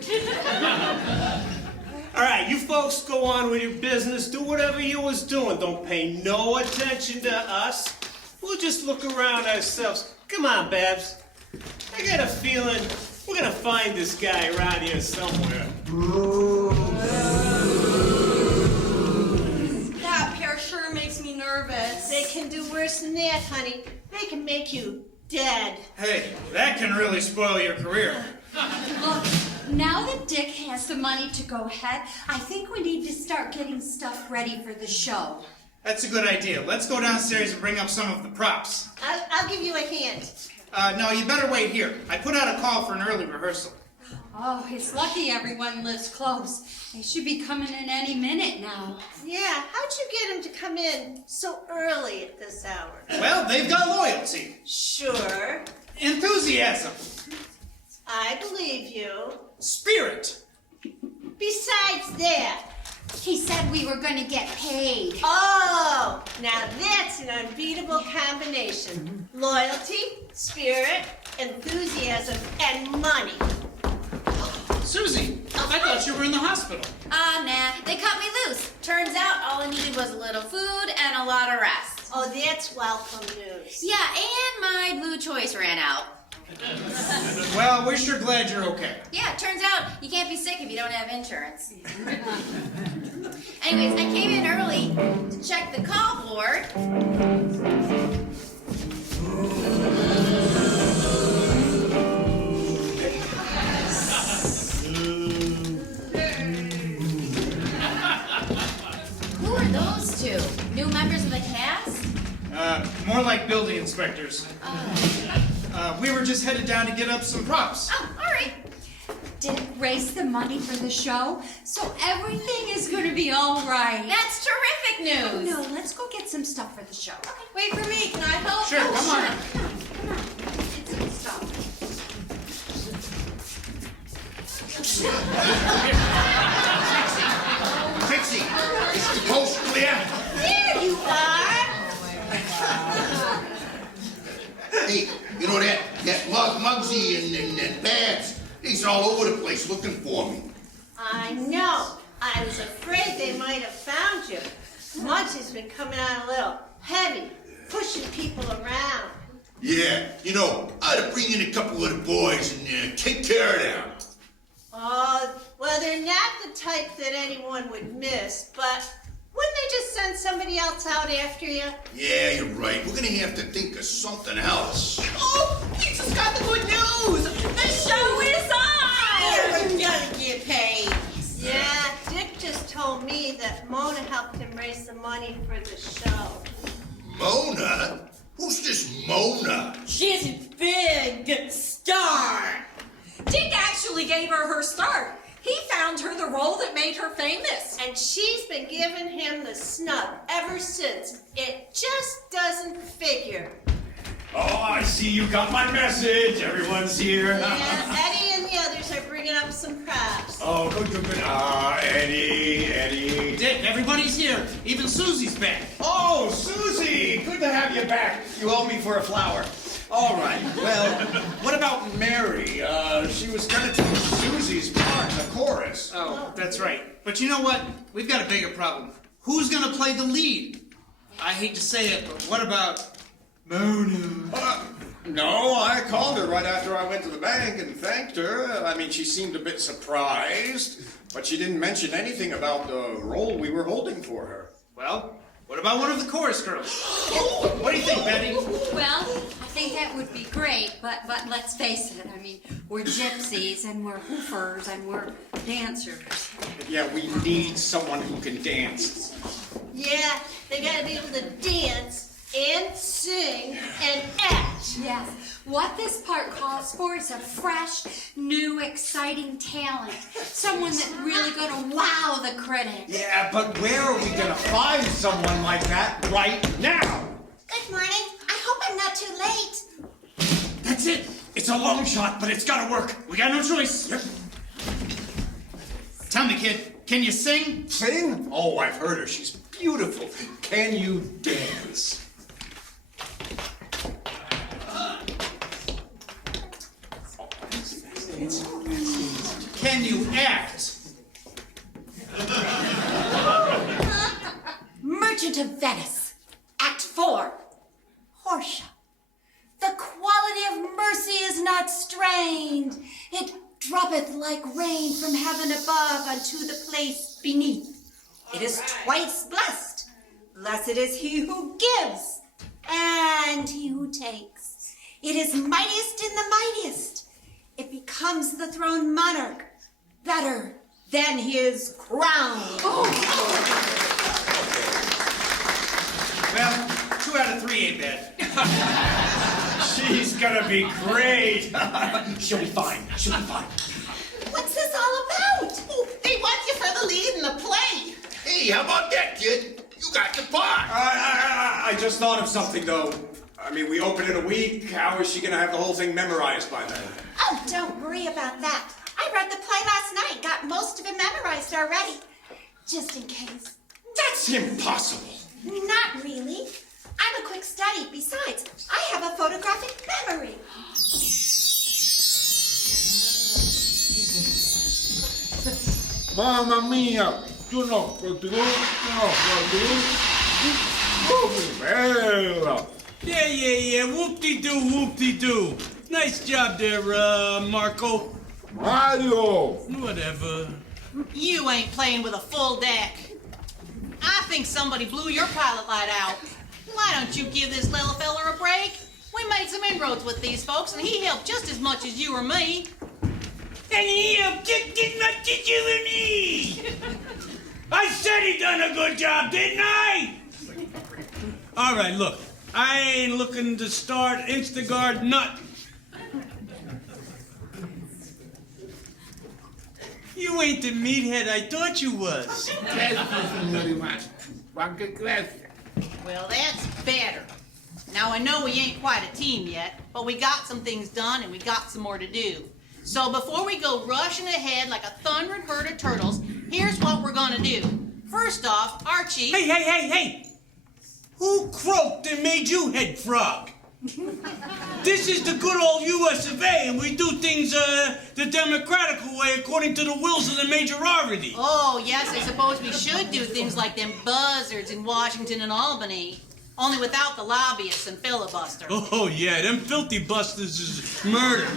All right, you folks go on with your business. Do whatever you was doing. Don't pay no attention to us. We'll just look around ourselves. Come on, Babs. I got a feeling we're gonna find this guy around here somewhere. That pair sure makes me nervous. They can do worse than that, honey. They can make you dead. Hey, that can really spoil your career. Look, now that Dick has the money to go ahead, I think we need to start getting stuff ready for the show. That's a good idea. Let's go downstairs and bring up some of the props. I'll give you a hand. No, you better wait here. I put out a call for an early rehearsal. Oh, it's lucky everyone lives close. They should be coming in any minute now. Yeah, how'd you get him to come in so early at this hour? Well, they've got loyalty. Sure. Enthusiasm. I believe you. Spirit. Besides that. He said we were going to get paid. Oh, now that's an unbeatable combination. Loyalty, spirit, enthusiasm, and money. Susie, I thought you were in the hospital. Nah, they cut me loose. Turns out all I needed was a little food and a lot of rest. Oh, that's welcome news. Yeah, and my blue choice ran out. Well, we're sure glad you're okay. Yeah, turns out you can't be sick if you don't have insurance. Anyways, I came in early to check the call board. Who are those two? New members of the cast? More like building inspectors. We were just headed down to get up some props. Oh, all right. Dick raised the money for the show, so everything is going to be all right. That's terrific news. No, let's go get some stuff for the show. Okay. Wait for me. Can I help? Sure, come on. Come on. Get some stuff. Trixie, is the coast clear? There you are. Hey, you know that? That Muggsy and Babs, they's all over the place looking for me. I know. I was afraid they might have found you. Mugsy's been coming out a little heavy, pushing people around. Yeah, you know, I ought to bring in a couple of the boys and take care of them. Oh, well, they're not the type that anyone would miss, but wouldn't they just send somebody else out after you? Yeah, you're right. We're gonna have to think of something else. Oh, he just got the good news. The show is on. We're gonna get paid. Yeah, Dick just told me that Mona helped him raise the money for the show. Mona? Who's this Mona? She's a big star. Dick actually gave her start. He found her the role that made her famous. And she's been giving him the snub ever since. It just doesn't figure. Oh, I see you got my message. Everyone's here. Yeah, Eddie and the others are bringing up some props. Oh, good. Eddie. Dick, everybody's here. Even Susie's back. Oh, Susie, good to have you back. You owe me for a flower. All right. Well, what about Mary? She was gonna take Susie's part in the chorus. Oh, that's right. But you know what? We've got a bigger problem. Who's gonna play the lead? I hate to say it, but what about Mona? No, I called her right after I went to the bank and thanked her. I mean, she seemed a bit surprised, but she didn't mention anything about the role we were holding for her. Well, what about one of the chorus girls? What do you think, Betty? Well, I think that would be great, but let's face it. I mean, we're gypsies and we're hoofers and we're dancers. Yeah, we need someone who can dance. Yeah, they gotta be able to dance and sing and act. Yes. What this part calls for is a fresh, new, exciting talent. Someone that's really gonna wow the critics. Yeah, but where are we gonna find someone like that right now? Good morning. I hope I'm not too late. That's it. It's a long shot, but it's gotta work. We got no choice. Yep. Tell me, kid, can you sing? Sing? Oh, I've heard her. She's beautiful. Can you dance? Can you act? Merchant of Venice, Act 4, Portia. The quality of mercy is not strained. It droppeth like rain from heaven above unto the place beneath. It is twice blessed. Blessed is he who gives and he who takes. It is mightiest in the mightiest. It becomes the throned monarch better than his crown. Well, 2 out of 3 ain't bad. She's gonna be great. She'll be fine. What's this all about? They want you for the lead in the play. Hey, how about that, kid? You got the part. I just thought of something, though. I mean, we open in a week. How is she gonna have the whole thing memorized by then? Oh, don't worry about that. I read the play last night, got most of it memorized already. Just in case. That's impossible. Not really. I'm a quick study. Besides, I have a photographic memory. Mamma mia! Tu no, continua. Bella! Yeah. Whoop-de-doo. Nice job there, Marco. Mario! Whatever. You ain't playing with a full deck. I think somebody blew your pilot light out. Why don't you give this little feller a break? We made some inroads with these folks, and he helped just as much as you or me. And he helped just as much as you and me. I said he done a good job, didn't I? All right, look. I ain't looking to start Instaguard nothing. You ain't the meathead I thought you was. Well, that's better. Now, I know we ain't quite a team yet, but we got some things done and we got some more to do. So before we go rushing ahead like a thundering herd of turtles, here's what we're gonna do. First off, Archie... Hey! Who croaked and made you head frog? This is the good old US of A, and we do things the democratical way according to the wills of the majority. Oh, yes, I suppose we should do things like them buzzards in Washington and Albany. Only without the lobbyists and filibuster. Oh, yeah, them filthy busters is murder.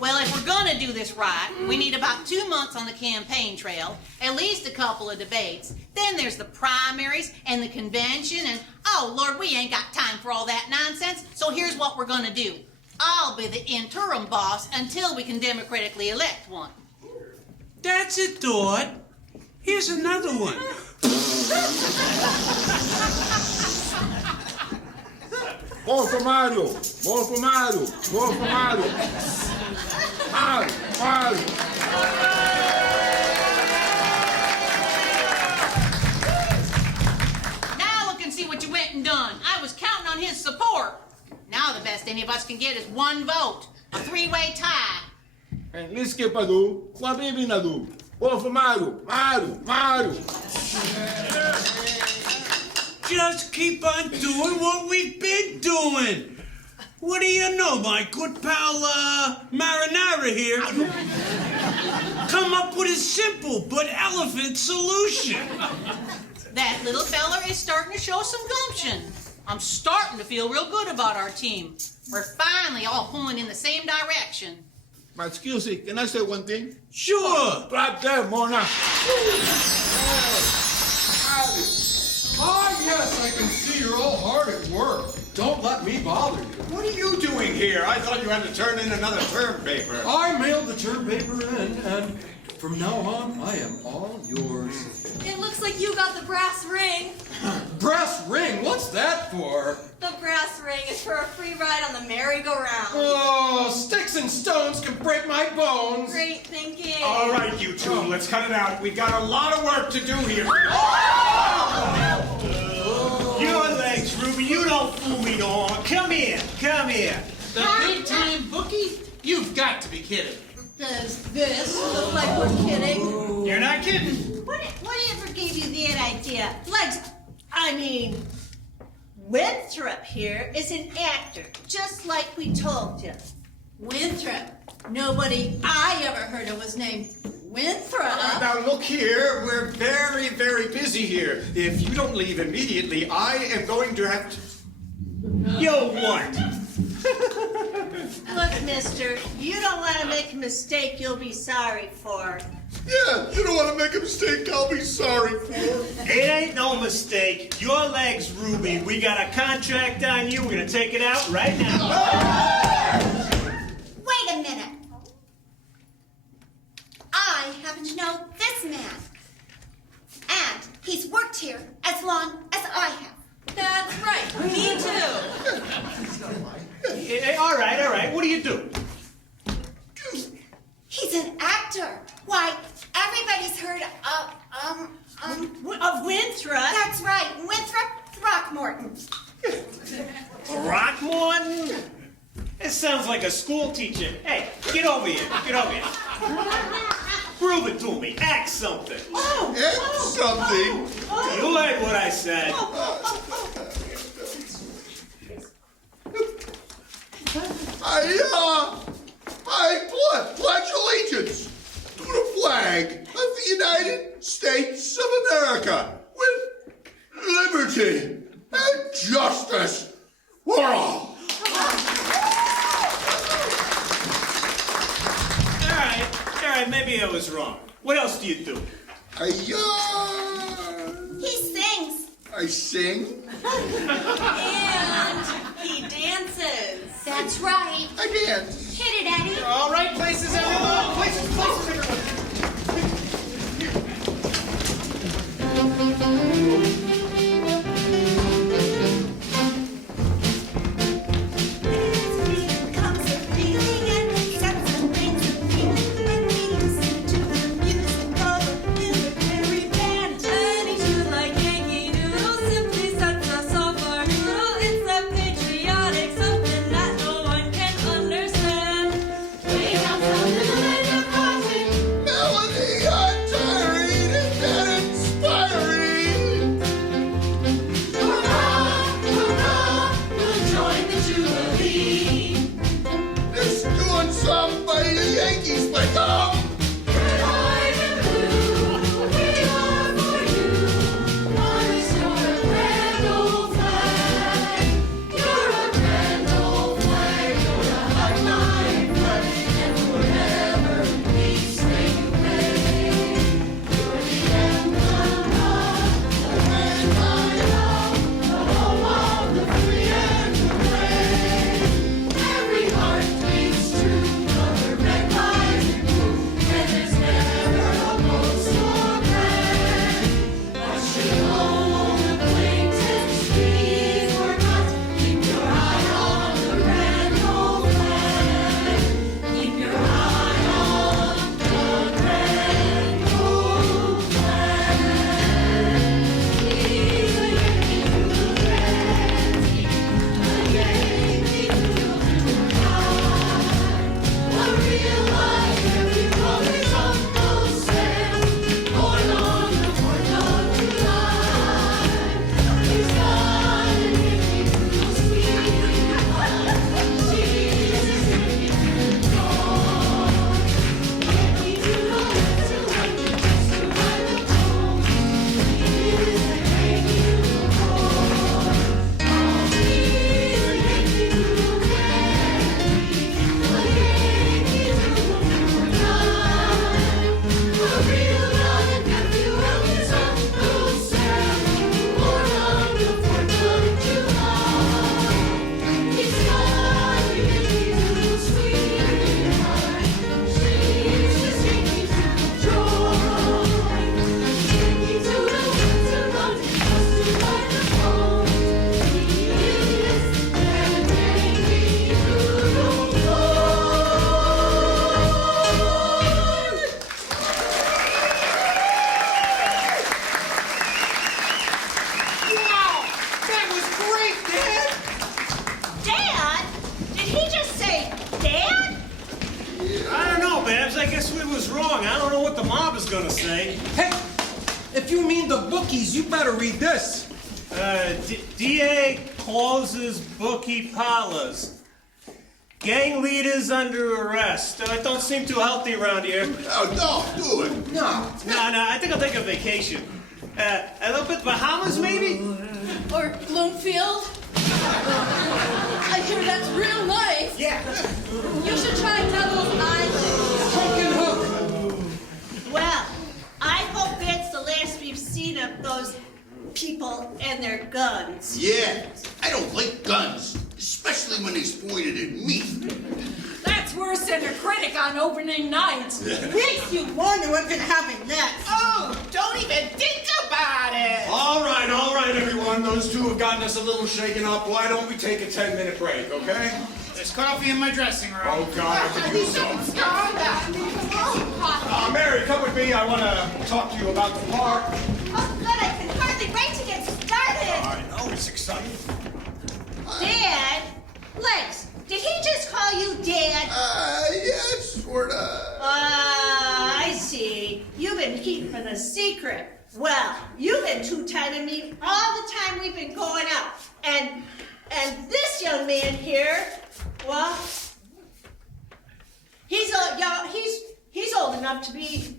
Well, if we're gonna do this right, we need about 2 months on the campaign trail, at least a couple of debates. Then there's the primaries and the convention, and oh, Lord, we ain't got time for all that nonsense. So here's what we're gonna do. I'll be the interim boss until we can democratically elect one. That's a thought. Here's another one. Vote for Mario. Vote for Mario. Vote for Mario. Mario. Now look and see what you went and done. I was counting on his support. Now the best any of us can get is one vote. A three-way tie. And let's skip a do. What baby na do? Vote for Mario. Mario. Just keep on doing what we've been doing. What do you know, my good pal, Marinara here? Come up with a simple but elegant solution. That little feller is starting to show some gumption. I'm starting to feel real good about our team. We're finally all pulling in the same direction. But excuse me, can I say one thing? Sure. Right there, Mona. Ah, yes, I can see you're all hard at work. Don't let me bother you. What are you doing here? I thought you had to turn in another term paper. I mailed the term paper in, and from now on, I am all yours. It looks like you got the brass ring. Brass ring? What's that for? The brass ring is for a free ride on the merry-go-round. Oh, sticks and stones can break my bones. Great thinking. All right, you two, let's cut it out. We've got a lot of work to do here. Your legs, Ruby, you don't fool me no more. Come here. The big time bookie? You've got to be kidding. Does this look like we're kidding? You're not kidding. Whatever gave you that idea? Winthrop here is an actor, just like we told you. Winthrop. Nobody I ever heard of was named Winthrop. Now look here, we're very, very busy here. If you don't leave immediately, I am going to have to... Yo, what? Look, mister, you don't want to make a mistake you'll be sorry for. Yeah, you don't want to make a mistake I'll be sorry for. It ain't no mistake. Your legs, Ruby. We got a contract on you. We're gonna take it out right now. Wait a minute. I happen to know this man. And he's worked here as long as I have. That's right. Me too. All right. What do you do? He's an actor. Why, everybody's heard Of Winthrop? That's right, Winthrop Throckmorton. Throckmorton? It sounds like a school teacher. Hey, get over here. Prove it to me. Act something. Something. You heard what I said. I pledge allegiance to the flag of the United States of America with liberty and justice for all. All right, maybe I was wrong. What else do you do? He sings. I sing. And he dances. That's right. I dance. Hit it, Eddie. All right, places, everyone. Places, everyone. Comes a feeling and sets and brings a feeling when we listen to the music of a military band. Any tune like Yankee Doodle simply sets us off our noodle. It's a patriotic something that no one can understand. I guess we was wrong. I don't know what the mob is gonna say. Hey, if you mean the bookies, you better read this. DA closes bookie parlors. Gang leaders under arrest. It don't seem too healthy around here. Oh, don't do it. No. No, I think I'll take a vacation. A little bit Bahamas, maybe? Or Bloomfield. I hear that's real nice. Yeah. You should try Devil's Island. Hook and hook. Well, I hope that's the last we've seen of those people and their guns. Yeah, I don't like guns, especially when it's pointed at me. That's worse than a critic on opening night. Makes you wonder what's gonna happen next. Oh, don't even think about it. All right, everyone. Those two have gotten us a little shaken up. Why don't we take a 10-minute break, okay? There's coffee in my dressing room. Oh, God, I could use some. Mary, come with me. I want to talk to you about the park. Oh, good, I can hardly wait to get started. I know, it's exciting. Dad? Lex, did he just call you Dad? Yes, sorta. I see. You've been keeping a secret. Well, you've been two-timing me all the time we've been going out. And this young man here, well, he's old enough to be,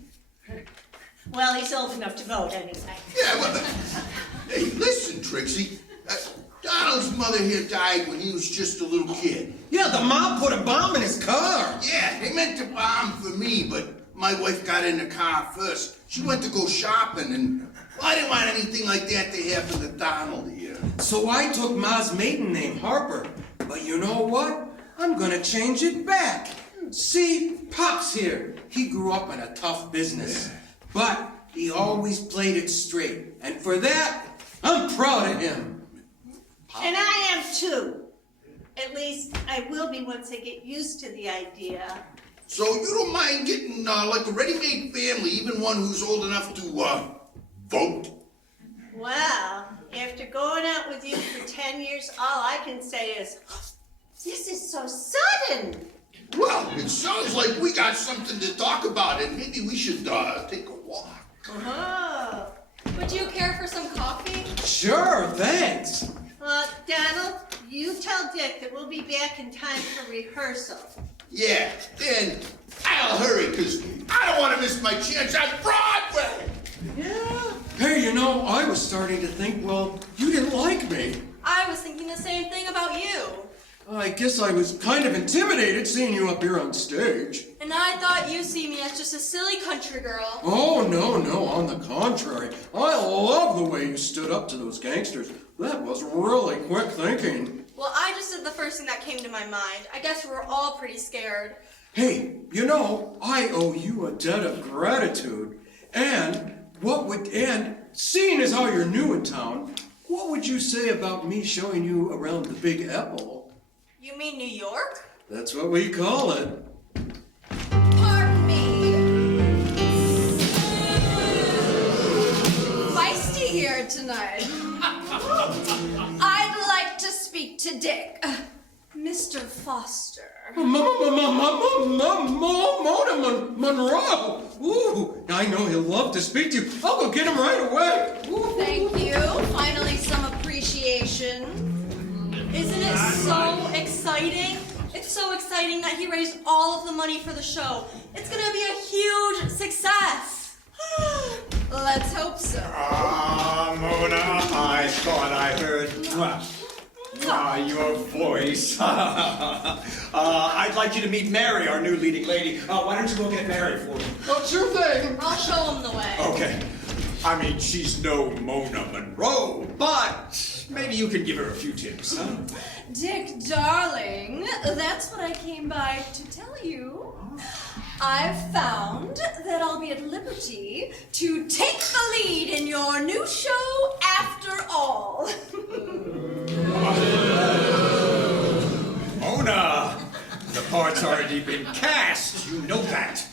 well, he's old enough to vote anyway. Yeah, well, hey, listen, Trixie. Donald's mother here died when he was just a little kid. Yeah, the mob put a bomb in his car. Yeah, they meant to bomb for me, but my wife got in the car first. She went to go shopping, and I didn't want anything like that to happen to Donald here. So I took Ma's maiden name, Harper. But you know what? I'm gonna change it back. See, Pop's here. He grew up in a tough business. But he always played it straight. And for that, I'm proud of him. And I am too. At least I will be once I get used to the idea. So you don't mind getting like a ready-made family, even one who's old enough to vote? Well, after going out with you for 10 years, all I can say is, this is so sudden. Well, it sounds like we got something to talk about, and maybe we should take a walk. Oh. Would you care for some coffee? Sure, thanks. Donald, you tell Dick that we'll be back in time for rehearsal. Yeah, then I'll hurry, because I don't want to miss my chance on Broadway. Yeah. Hey, you know, I was starting to think, well, you didn't like me. I was thinking the same thing about you. I guess I was kind of intimidated seeing you up here on stage. And I thought you see me as just a silly country girl. Oh, no, on the contrary. I love the way you stood up to those gangsters. That was really quick thinking. Well, I just did the first thing that came to my mind. I guess we were all pretty scared. Hey, you know, I owe you a debt of gratitude. And seeing as how you're new in town, what would you say about me showing you around the Big Apple? You mean New York? That's what we call it. Pardon me. Feisty here tonight. I'd like to speak to Dick. Mr. Foster. Mona Monroe! Ooh, I know he'll love to speak to you. I'll go get him right away. Ooh. Thank you. Finally, some appreciation. Isn't it so exciting? It's so exciting that he raised all of the money for the show. It's gonna be a huge success. Let's hope so. Mona, I thought I heard your voice. I'd like you to meet Mary, our new leading lady. Why don't you go get Mary for me? Oh, sure thing. I'll show him the way. Okay. I mean, she's no Mona Monroe, but maybe you can give her a few tips, huh? Dick, darling, that's what I came by to tell you. I've found that I'll be at liberty to take the lead in your new show after all. Mona, the part's already been cast. You know that.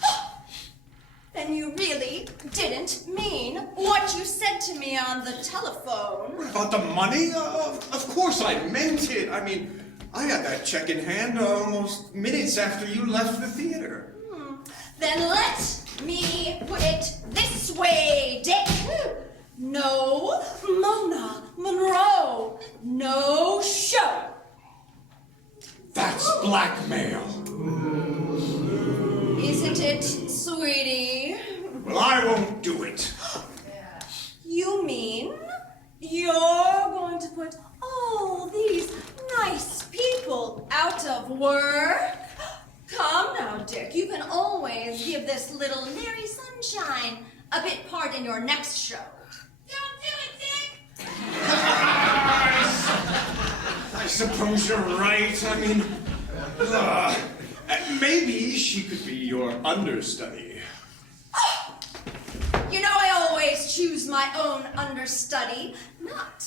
Then you really didn't mean what you said to me on the telephone. About the money? Of course I meant it. I mean, I had that check in hand almost minutes after you left the theater. Then let me put it this way, Dick. No Mona Monroe. No show. That's blackmail. Isn't it, sweetie? Well, I won't do it. You mean you're going to put all these nice people out of work? Come now, Dick. You can always give this little Mary Sunshine a bit part in your next show. Don't do it, Dick! I suppose you're right. I mean, maybe she could be your understudy. You know I always choose my own understudy. Not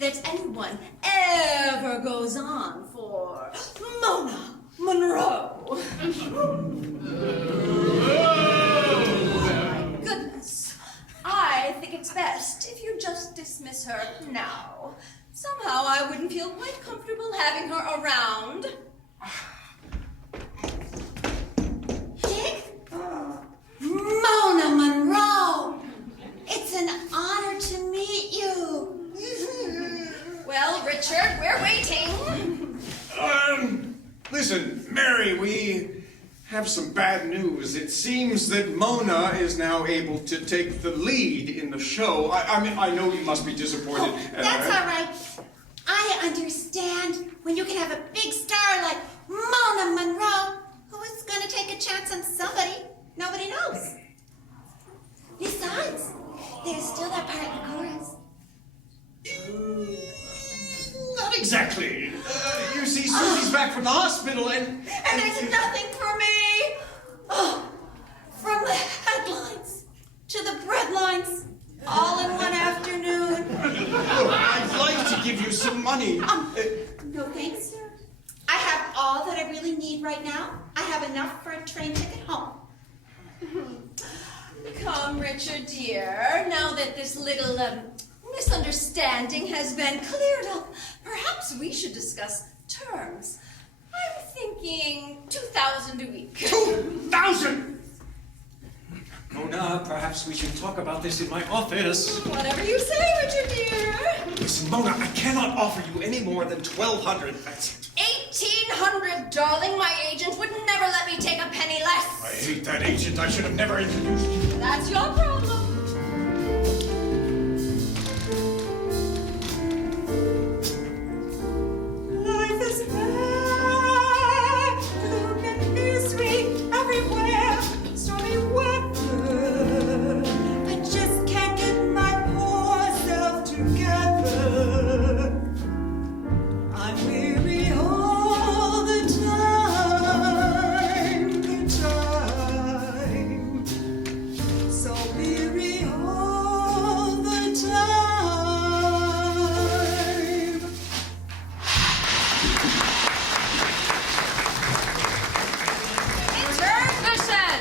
that anyone ever goes on for Mona Monroe. My goodness. I think it's best if you just dismiss her now. Somehow I wouldn't feel quite comfortable having her around. Dick? Mona Monroe! It's an honor to meet you. Well, Richard, we're waiting. Listen, Mary, we have some bad news. It seems that Mona is now able to take the lead in the show. I mean, I know you must be disappointed. Oh, that's all right. I understand when you can have a big star like Mona Monroe who is going to take a chance on somebody nobody knows. Besides, there's still that part in the chorus. Not exactly. You see, Susie's back from the hospital and there's nothing for me. Oh, from the headlines to the breadlines, all in one afternoon. Look, I'd like to give you some money. No thanks. I have all that I really need right now. I have enough for a train ticket home. Come, Richard, dear. Now that this little misunderstanding has been cleared up, perhaps we should discuss terms. I'm thinking 2,000 a week. 2,000! Mona, perhaps we should talk about this in my office. Whatever you say, Richard, dear. Listen, Mona, I cannot offer you any more than 1,200. That's it. 1,800, darling. My agent would never let me take a penny less. I hate that agent. I should have never introduced you. That's your problem. Life is fair, gloom and misery everywhere, stormy weather. I just can't get my poor self together. I'm weary all the time, so weary all the time. Intermission!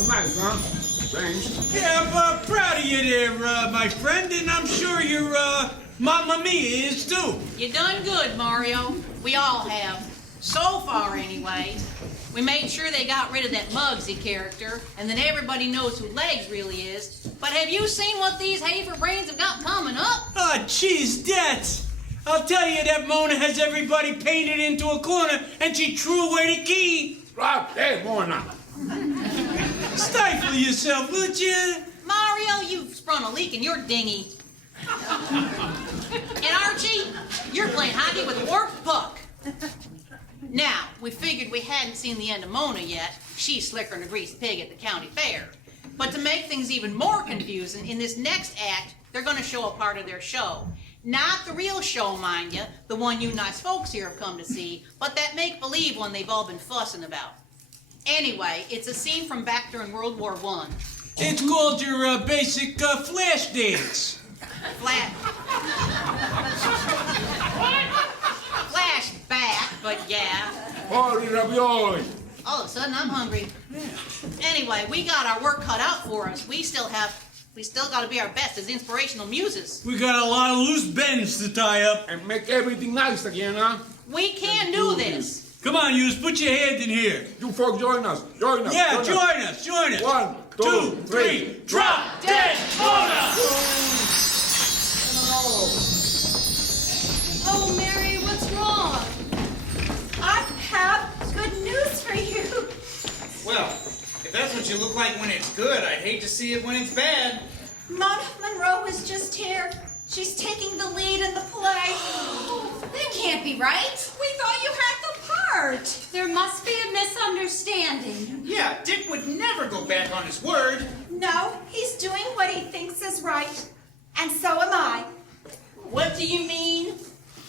It's nice, huh? Thanks. Yeah, I'm proud of you there, my friend, and I'm sure your Mamma Mia is too. You done good, Mario. We all have. So far, anyway. We made sure they got rid of that Muggsy character, and then everybody knows who Legs really is. But have you seen what these heifer brains have got coming up? Oh, jeez, that's... I'll tell you that Mona has everybody painted into a corner, and she threw away the key. Drop that, Mona. Stifle yourself, would you? Mario, you've sprung a leak in your dinghy. And Archie, you're playing hockey with a warped puck. Now, we figured we hadn't seen the end of Mona yet. She's slicker than a greased pig at the county fair. But to make things even more confusing, in this next act, they're going to show a part of their show. Not the real show, mind you, the one you nice folks here have come to see, but that make-believe one they've all been fussing about. Anyway, it's a scene from back during World War I. It's called your basic flash dance. Flashback, but yeah. Holy ravioli. All of a sudden, I'm hungry. Anyway, we got our work cut out for us. We still got to be our best as inspirational muses. We got a lot of loose bends to tie up. And make everything nice again, huh? We can do this. Come on, Hughes, put your hand in here. You folks join us. Join us. Yeah, join us. 1, 2, 3. Drop dead Mona! Oh, Mary, what's wrong? I have good news for you. Well, if that's what you look like when it's good, I'd hate to see it when it's bad. Mona Monroe was just here. She's taking the lead in the play. That can't be right. We thought you had the part. There must be a misunderstanding. Yeah, Dick would never go back on his word. No, he's doing what he thinks is right. And so am I. What do you mean?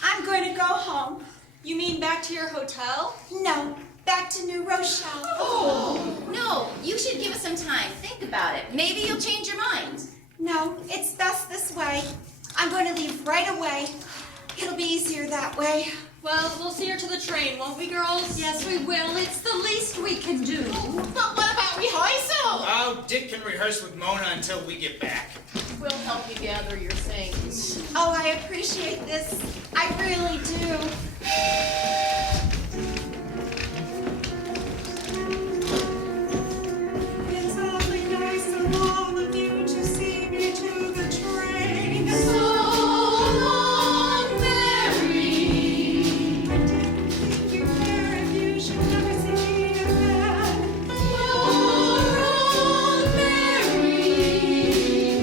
I'm going to go home. You mean back to your hotel? No, back to New Rochelle. Oh, no, you should give us some time. Think about it. Maybe you'll change your mind. No, it's best this way. I'm going to leave right away. It'll be easier that way. Well, we'll see her to the train, won't we, girls? Yes, we will. It's the least we can do. But what about rehearsal? Oh, Dick can rehearse with Mona until we get back. We'll help you gather your things. Oh, I appreciate this. I really do. It's awfully nice of all of you to see me to the train. So long, Mary. You care if you should never see me again. Poor old Mary.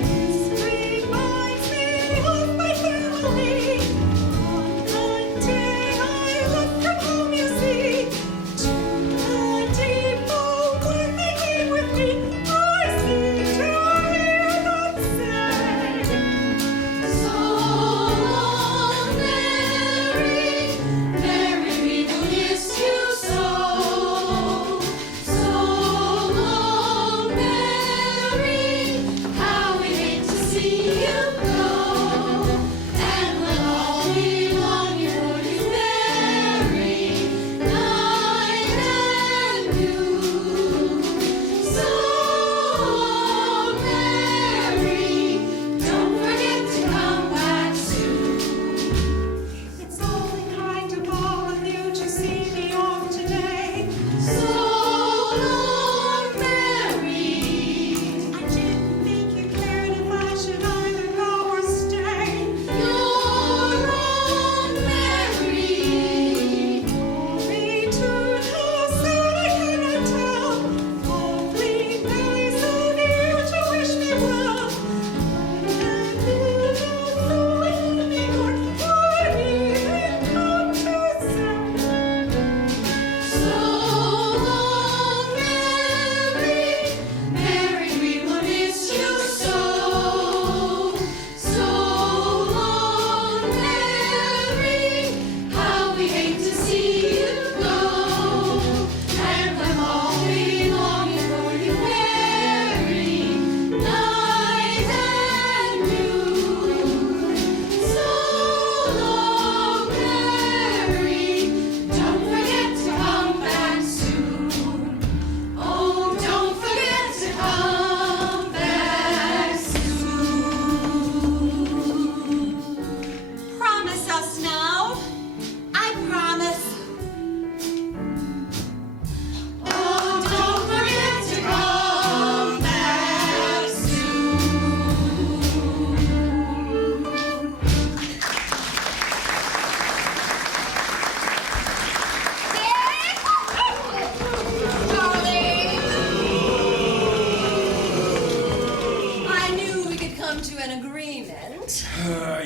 This reminds me of my family. On the day I left the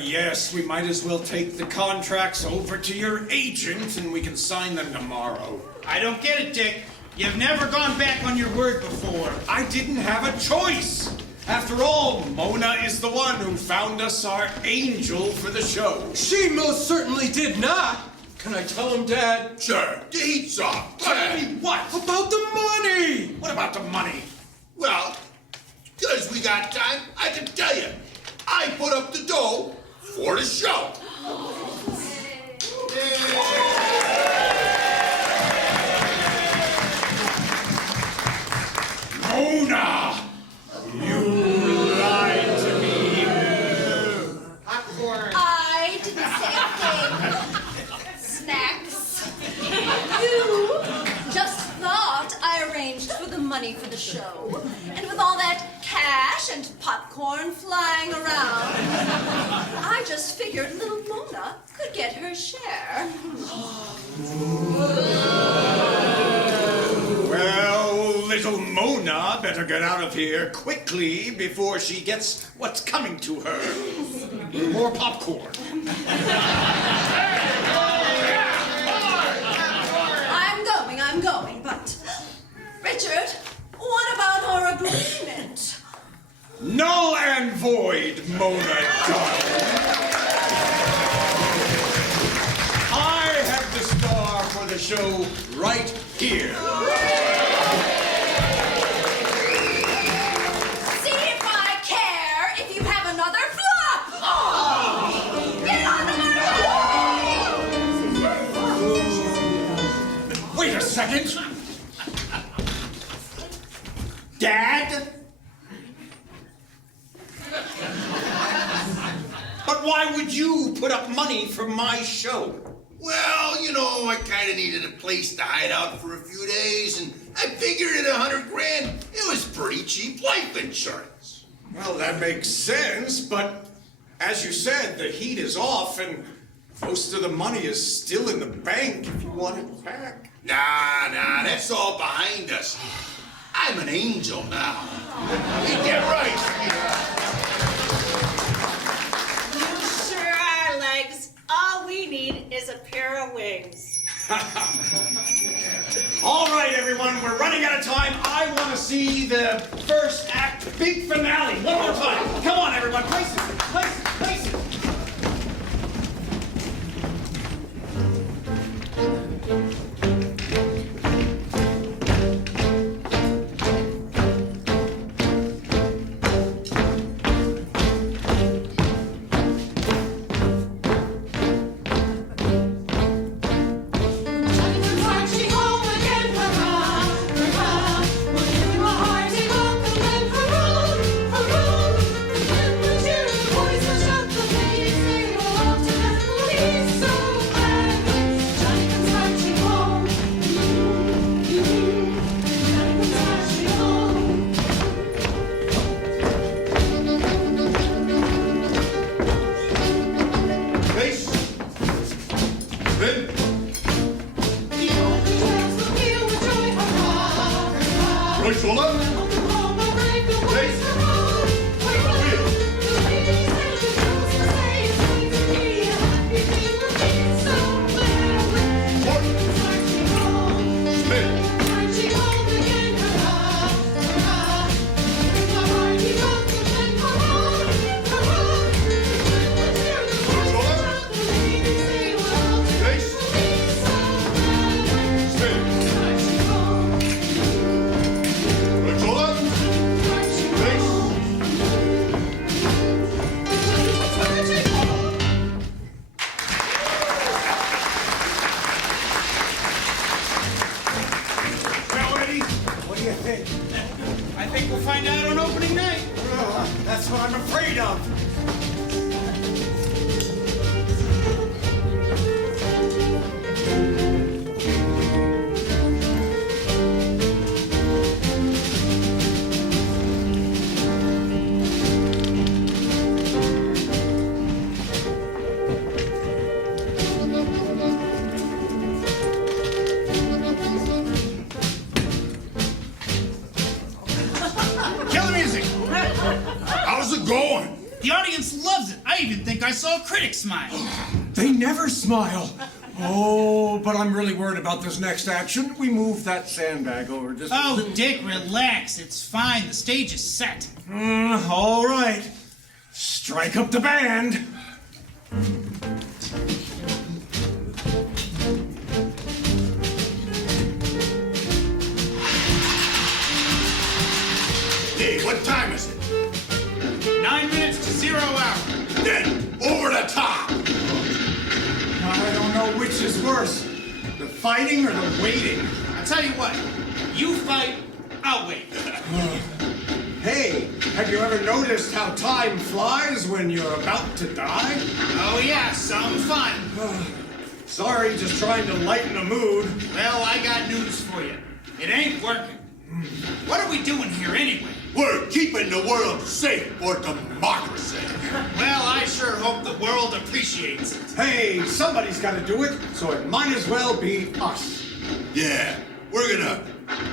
Yes, we might as well take the contracts over to your agent and we can sign them tomorrow. I don't get it, Dick. You've never gone back on your word before. I didn't have a choice. After all, Mona is the one who found us our angel for the show. She most certainly did not. Can I tell him, Dad? Sure, the heat's off. Tell me what? About the money! What about the money? Well, because we got time, I can tell you. I put up the dough for the show. Mona! You lied to me. I didn't say a thing. Snacks. You just thought I arranged for the money for the show. And with all that cash and popcorn flying around, I just figured little Mona could get her share. Well, little Mona better get out of here quickly before she gets what's coming to her. More popcorn. I'm going, but Richard, what about our agreement? Null and void, Mona darling. I have the star for the show right here. See if I care if you have another flop! Oh. Get on the mark! Wait a second. Dad? But why would you put up money for my show? Well, you know, I kind of needed a place to hide out for a few days, and I figured at $100 grand, it was pretty cheap life insurance. Well, that makes sense, but as you said, the heat is off, and most of the money is still in the bank if you want it back. Nah, that's all behind us. I'm an angel now. Ain't that right, sweetheart? You sure are, Legs. All we need is a pair of wings. All right, everyone, we're running out of time. I want to see the first act big finale. One more time. Come on, everyone. Places. Marching home again, hurrah, hurrah. We'll give him a hearty welcome and hurrah, hurrah. When the cheering boys will shout, the ladies they will all together. He's so glad when Johnny comes marching home. Johnny comes marching home. Face. Spin. The old girls will feel with joy, hurrah, hurrah. Right shoulder. Welcome home, a break the Face. waves, hurrah, hurrah. Wheel. The ladies and the girls will say it's going to be a happy day. We'll be so glad when Johnny comes marching home. Spin. Marching home again, hurrah, hurrah. Give him a hearty welcome and hurrah, hurrah. When the cheering boys will shout, the ladies they will all together. Face. We'll be so glad when Spin. marching home. Right shoulder. Marching Face. home. Marching home. Well, Eddie, what do you think? I think we'll find out on opening night. That's what I'm afraid of. Kill the music. How's it going? The audience loves it. I even think I saw a critic smile. They never smile. Oh, but I'm really worried about this next act. Shouldn't we move that sandbag over just a little? Dick, relax. It's fine. The stage is set. All right. Strike up the band. Hey, what time is it? 9 minutes to 0 hour. Then, over the top! I don't know which is worse, the fighting or the waiting. I'll tell you what. You fight, I'll wait. Hey, have you ever noticed how time flies when you're about to die? Oh yeah, some fun. Sorry, just trying to lighten the mood. Well, I got news for you. It ain't working. What are we doing here anyway? We're keeping the world safe for democracy. Well, I sure hope the world appreciates it. Hey, somebody's got to do it, so it might as well be us. Yeah, we're gonna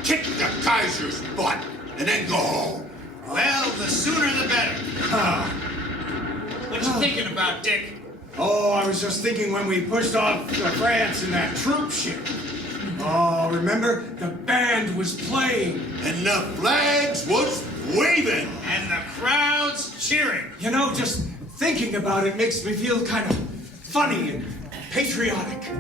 kick the Kaiser's butt and then go home. Well, the sooner the better. What you thinking about, Dick? Oh, I was just thinking when we pushed off to France in that troop ship. Oh, remember? The band was playing. And the flags was waving. And the crowd's cheering. You know, just thinking about it makes me feel kind of funny and patriotic.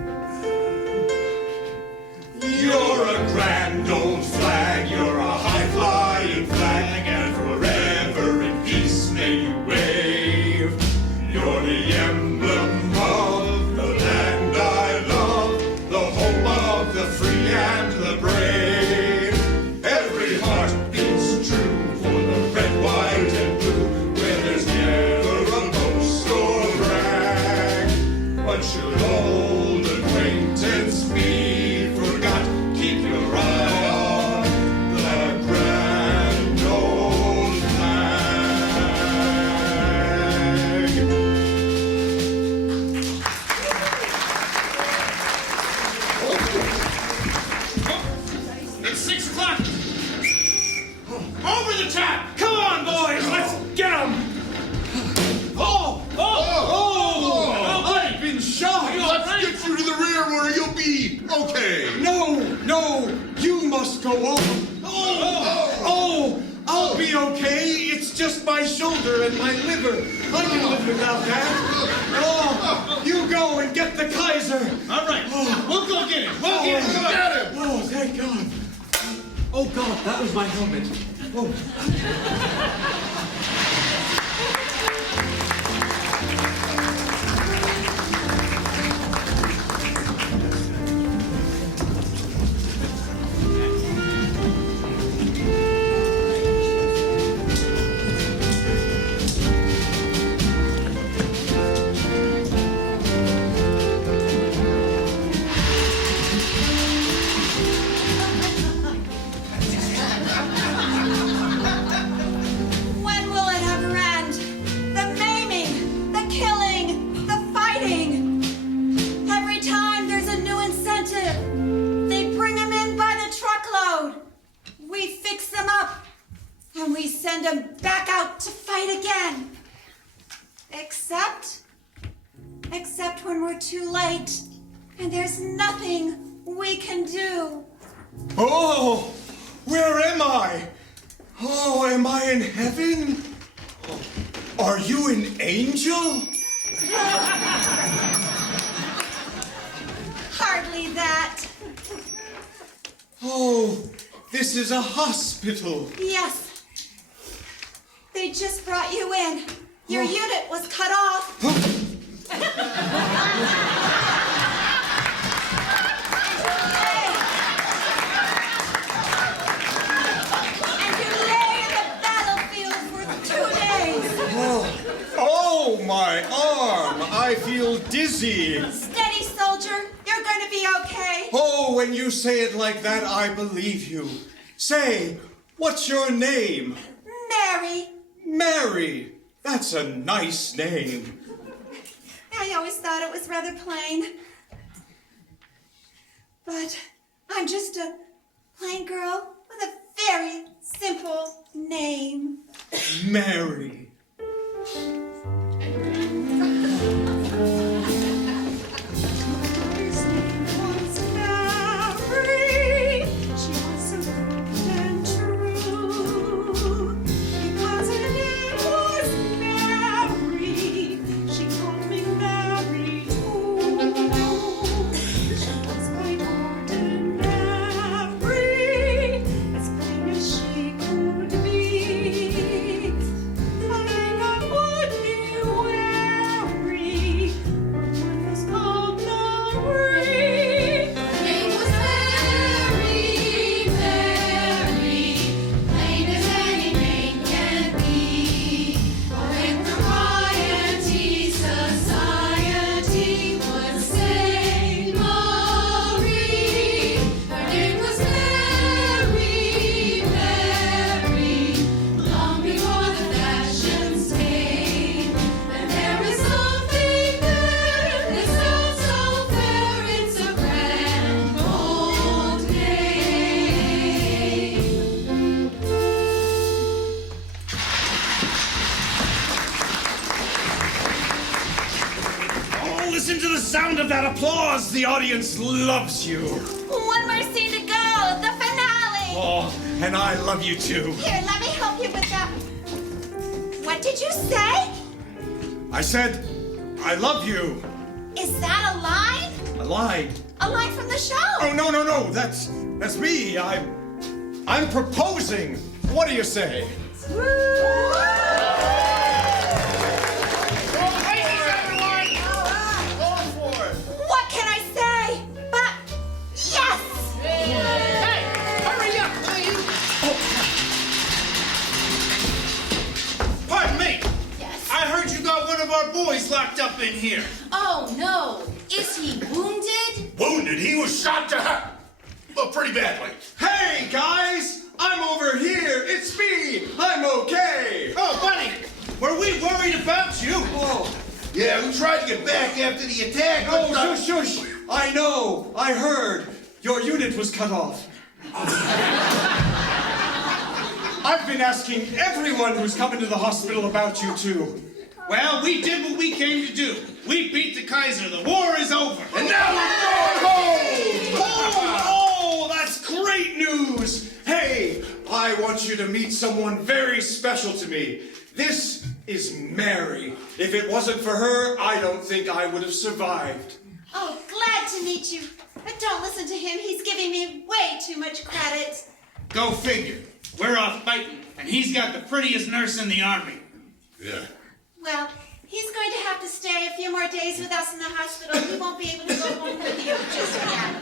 You're a grand old flag, you're a high-flying flag, and forever in peace may you wave. You're the emblem of the land I love, the home of the free and the brave. Every heart beats true for the red, white, and blue, where there's never a boast or brag. But should old acquaintance be forgot, keep your eye on the grand old flag. It's 6 o'clock. Over the top. Come on, boys, let's get them. I've been shot. Let's get you to the rear where you'll be okay. No, you must go on. I'll be okay. It's just my shoulder and my liver. I can live without that. Oh, you go and get the Kaiser. All right. We'll go get him. We'll get him. Get him! Oh, thank God. Oh, God, that was my helmet. Oh. When will it ever end? The maiming, the killing, the fighting. Every time there's a new incentive, they bring them in by the truckload. We fix them up, and we send them back out to fight again. Except when we're too late, and there's nothing we can do. Oh, where am I? Oh, am I in heaven? Are you an angel? Hardly that. Oh, this is a hospital. Yes. They just brought you in. Your unit was cut off. And you lay in the battlefield for 2 days. Oh, my arm. I feel dizzy. Steady, soldier. You're going to be okay. Oh, when you say it like that, I believe you. Say, what's your name? Mary. Mary. That's a nice name. I always thought it was rather plain. But I'm just a plain girl with a very simple name. Mary. sound of that applause. The audience loves you. One more scene to go, the finale. Oh, and I love you too. Here, let me help you with that. What did you say? I said, I love you. Is that a line? I lied. A line from the show. Oh, no. That's me. I'm proposing. What do you say? What can I say? But yes! Hey, hurry up, will you? Pardon me. Yes. I heard you got one of our boys locked up in here. Oh no. Is he wounded? Wounded? He was shot to hell. Well, pretty badly. Hey, guys! I'm over here. It's me. I'm okay. Oh, buddy, were we worried about you? Oh, Yeah, we tried to get back after the attack, but... oh, shush. I know. I heard. Your unit was cut off. I've been asking everyone who's come into the hospital about you too. Well, we did what we came to do. We beat the Kaiser. The war is over. And now we're going home! Oh, that's great news. Hey, I want you to meet someone very special to me. This is Mary. If it wasn't for her, I don't think I would have survived. Oh, glad to meet you. But don't listen to him. He's giving me way too much credit. Go figure. We're off fighting, and he's got the prettiest nurse in the army. Yeah. Well, he's going to have to stay a few more days with us in the hospital. He won't be able to go home with you just yet.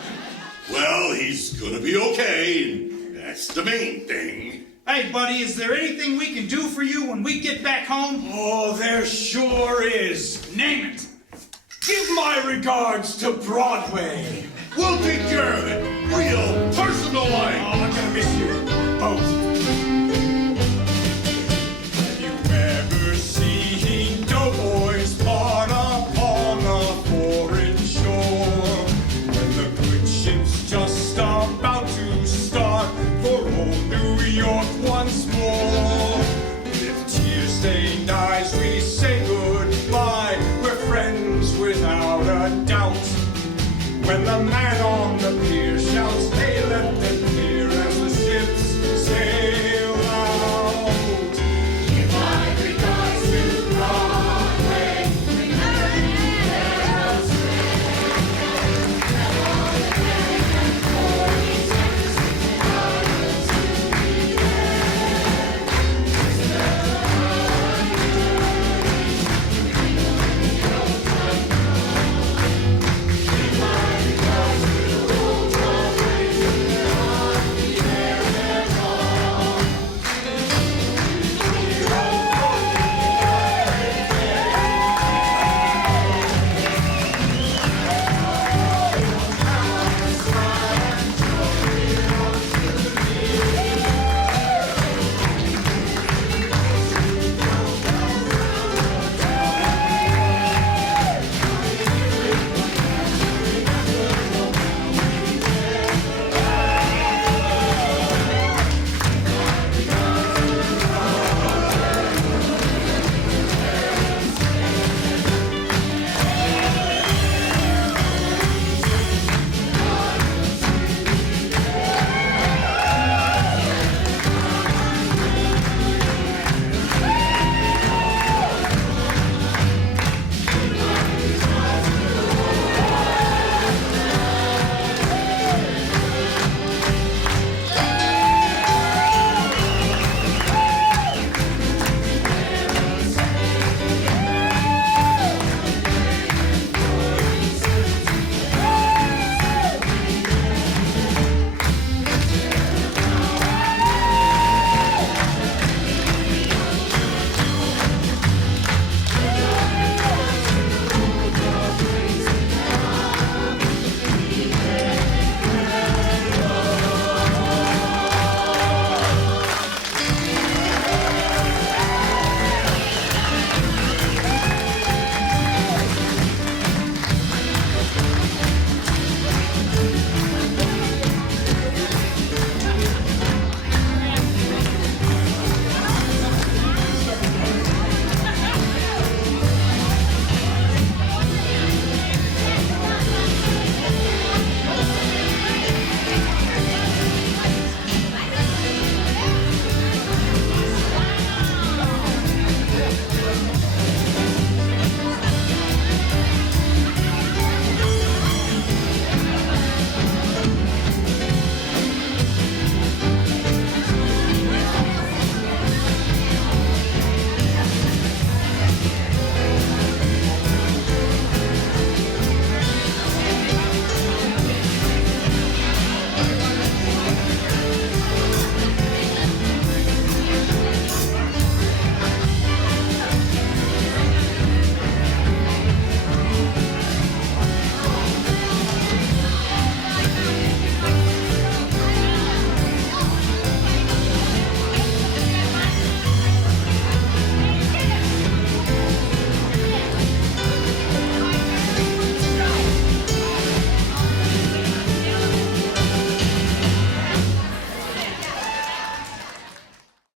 Well, he's gonna be okay, and that's the main thing. Hey, buddy, is there anything we can do for you when we get back home? Oh, there sure is. Name it. Give my regards to Broadway. We'll take care of it. Real personal life. Oh, I'm gonna miss you both.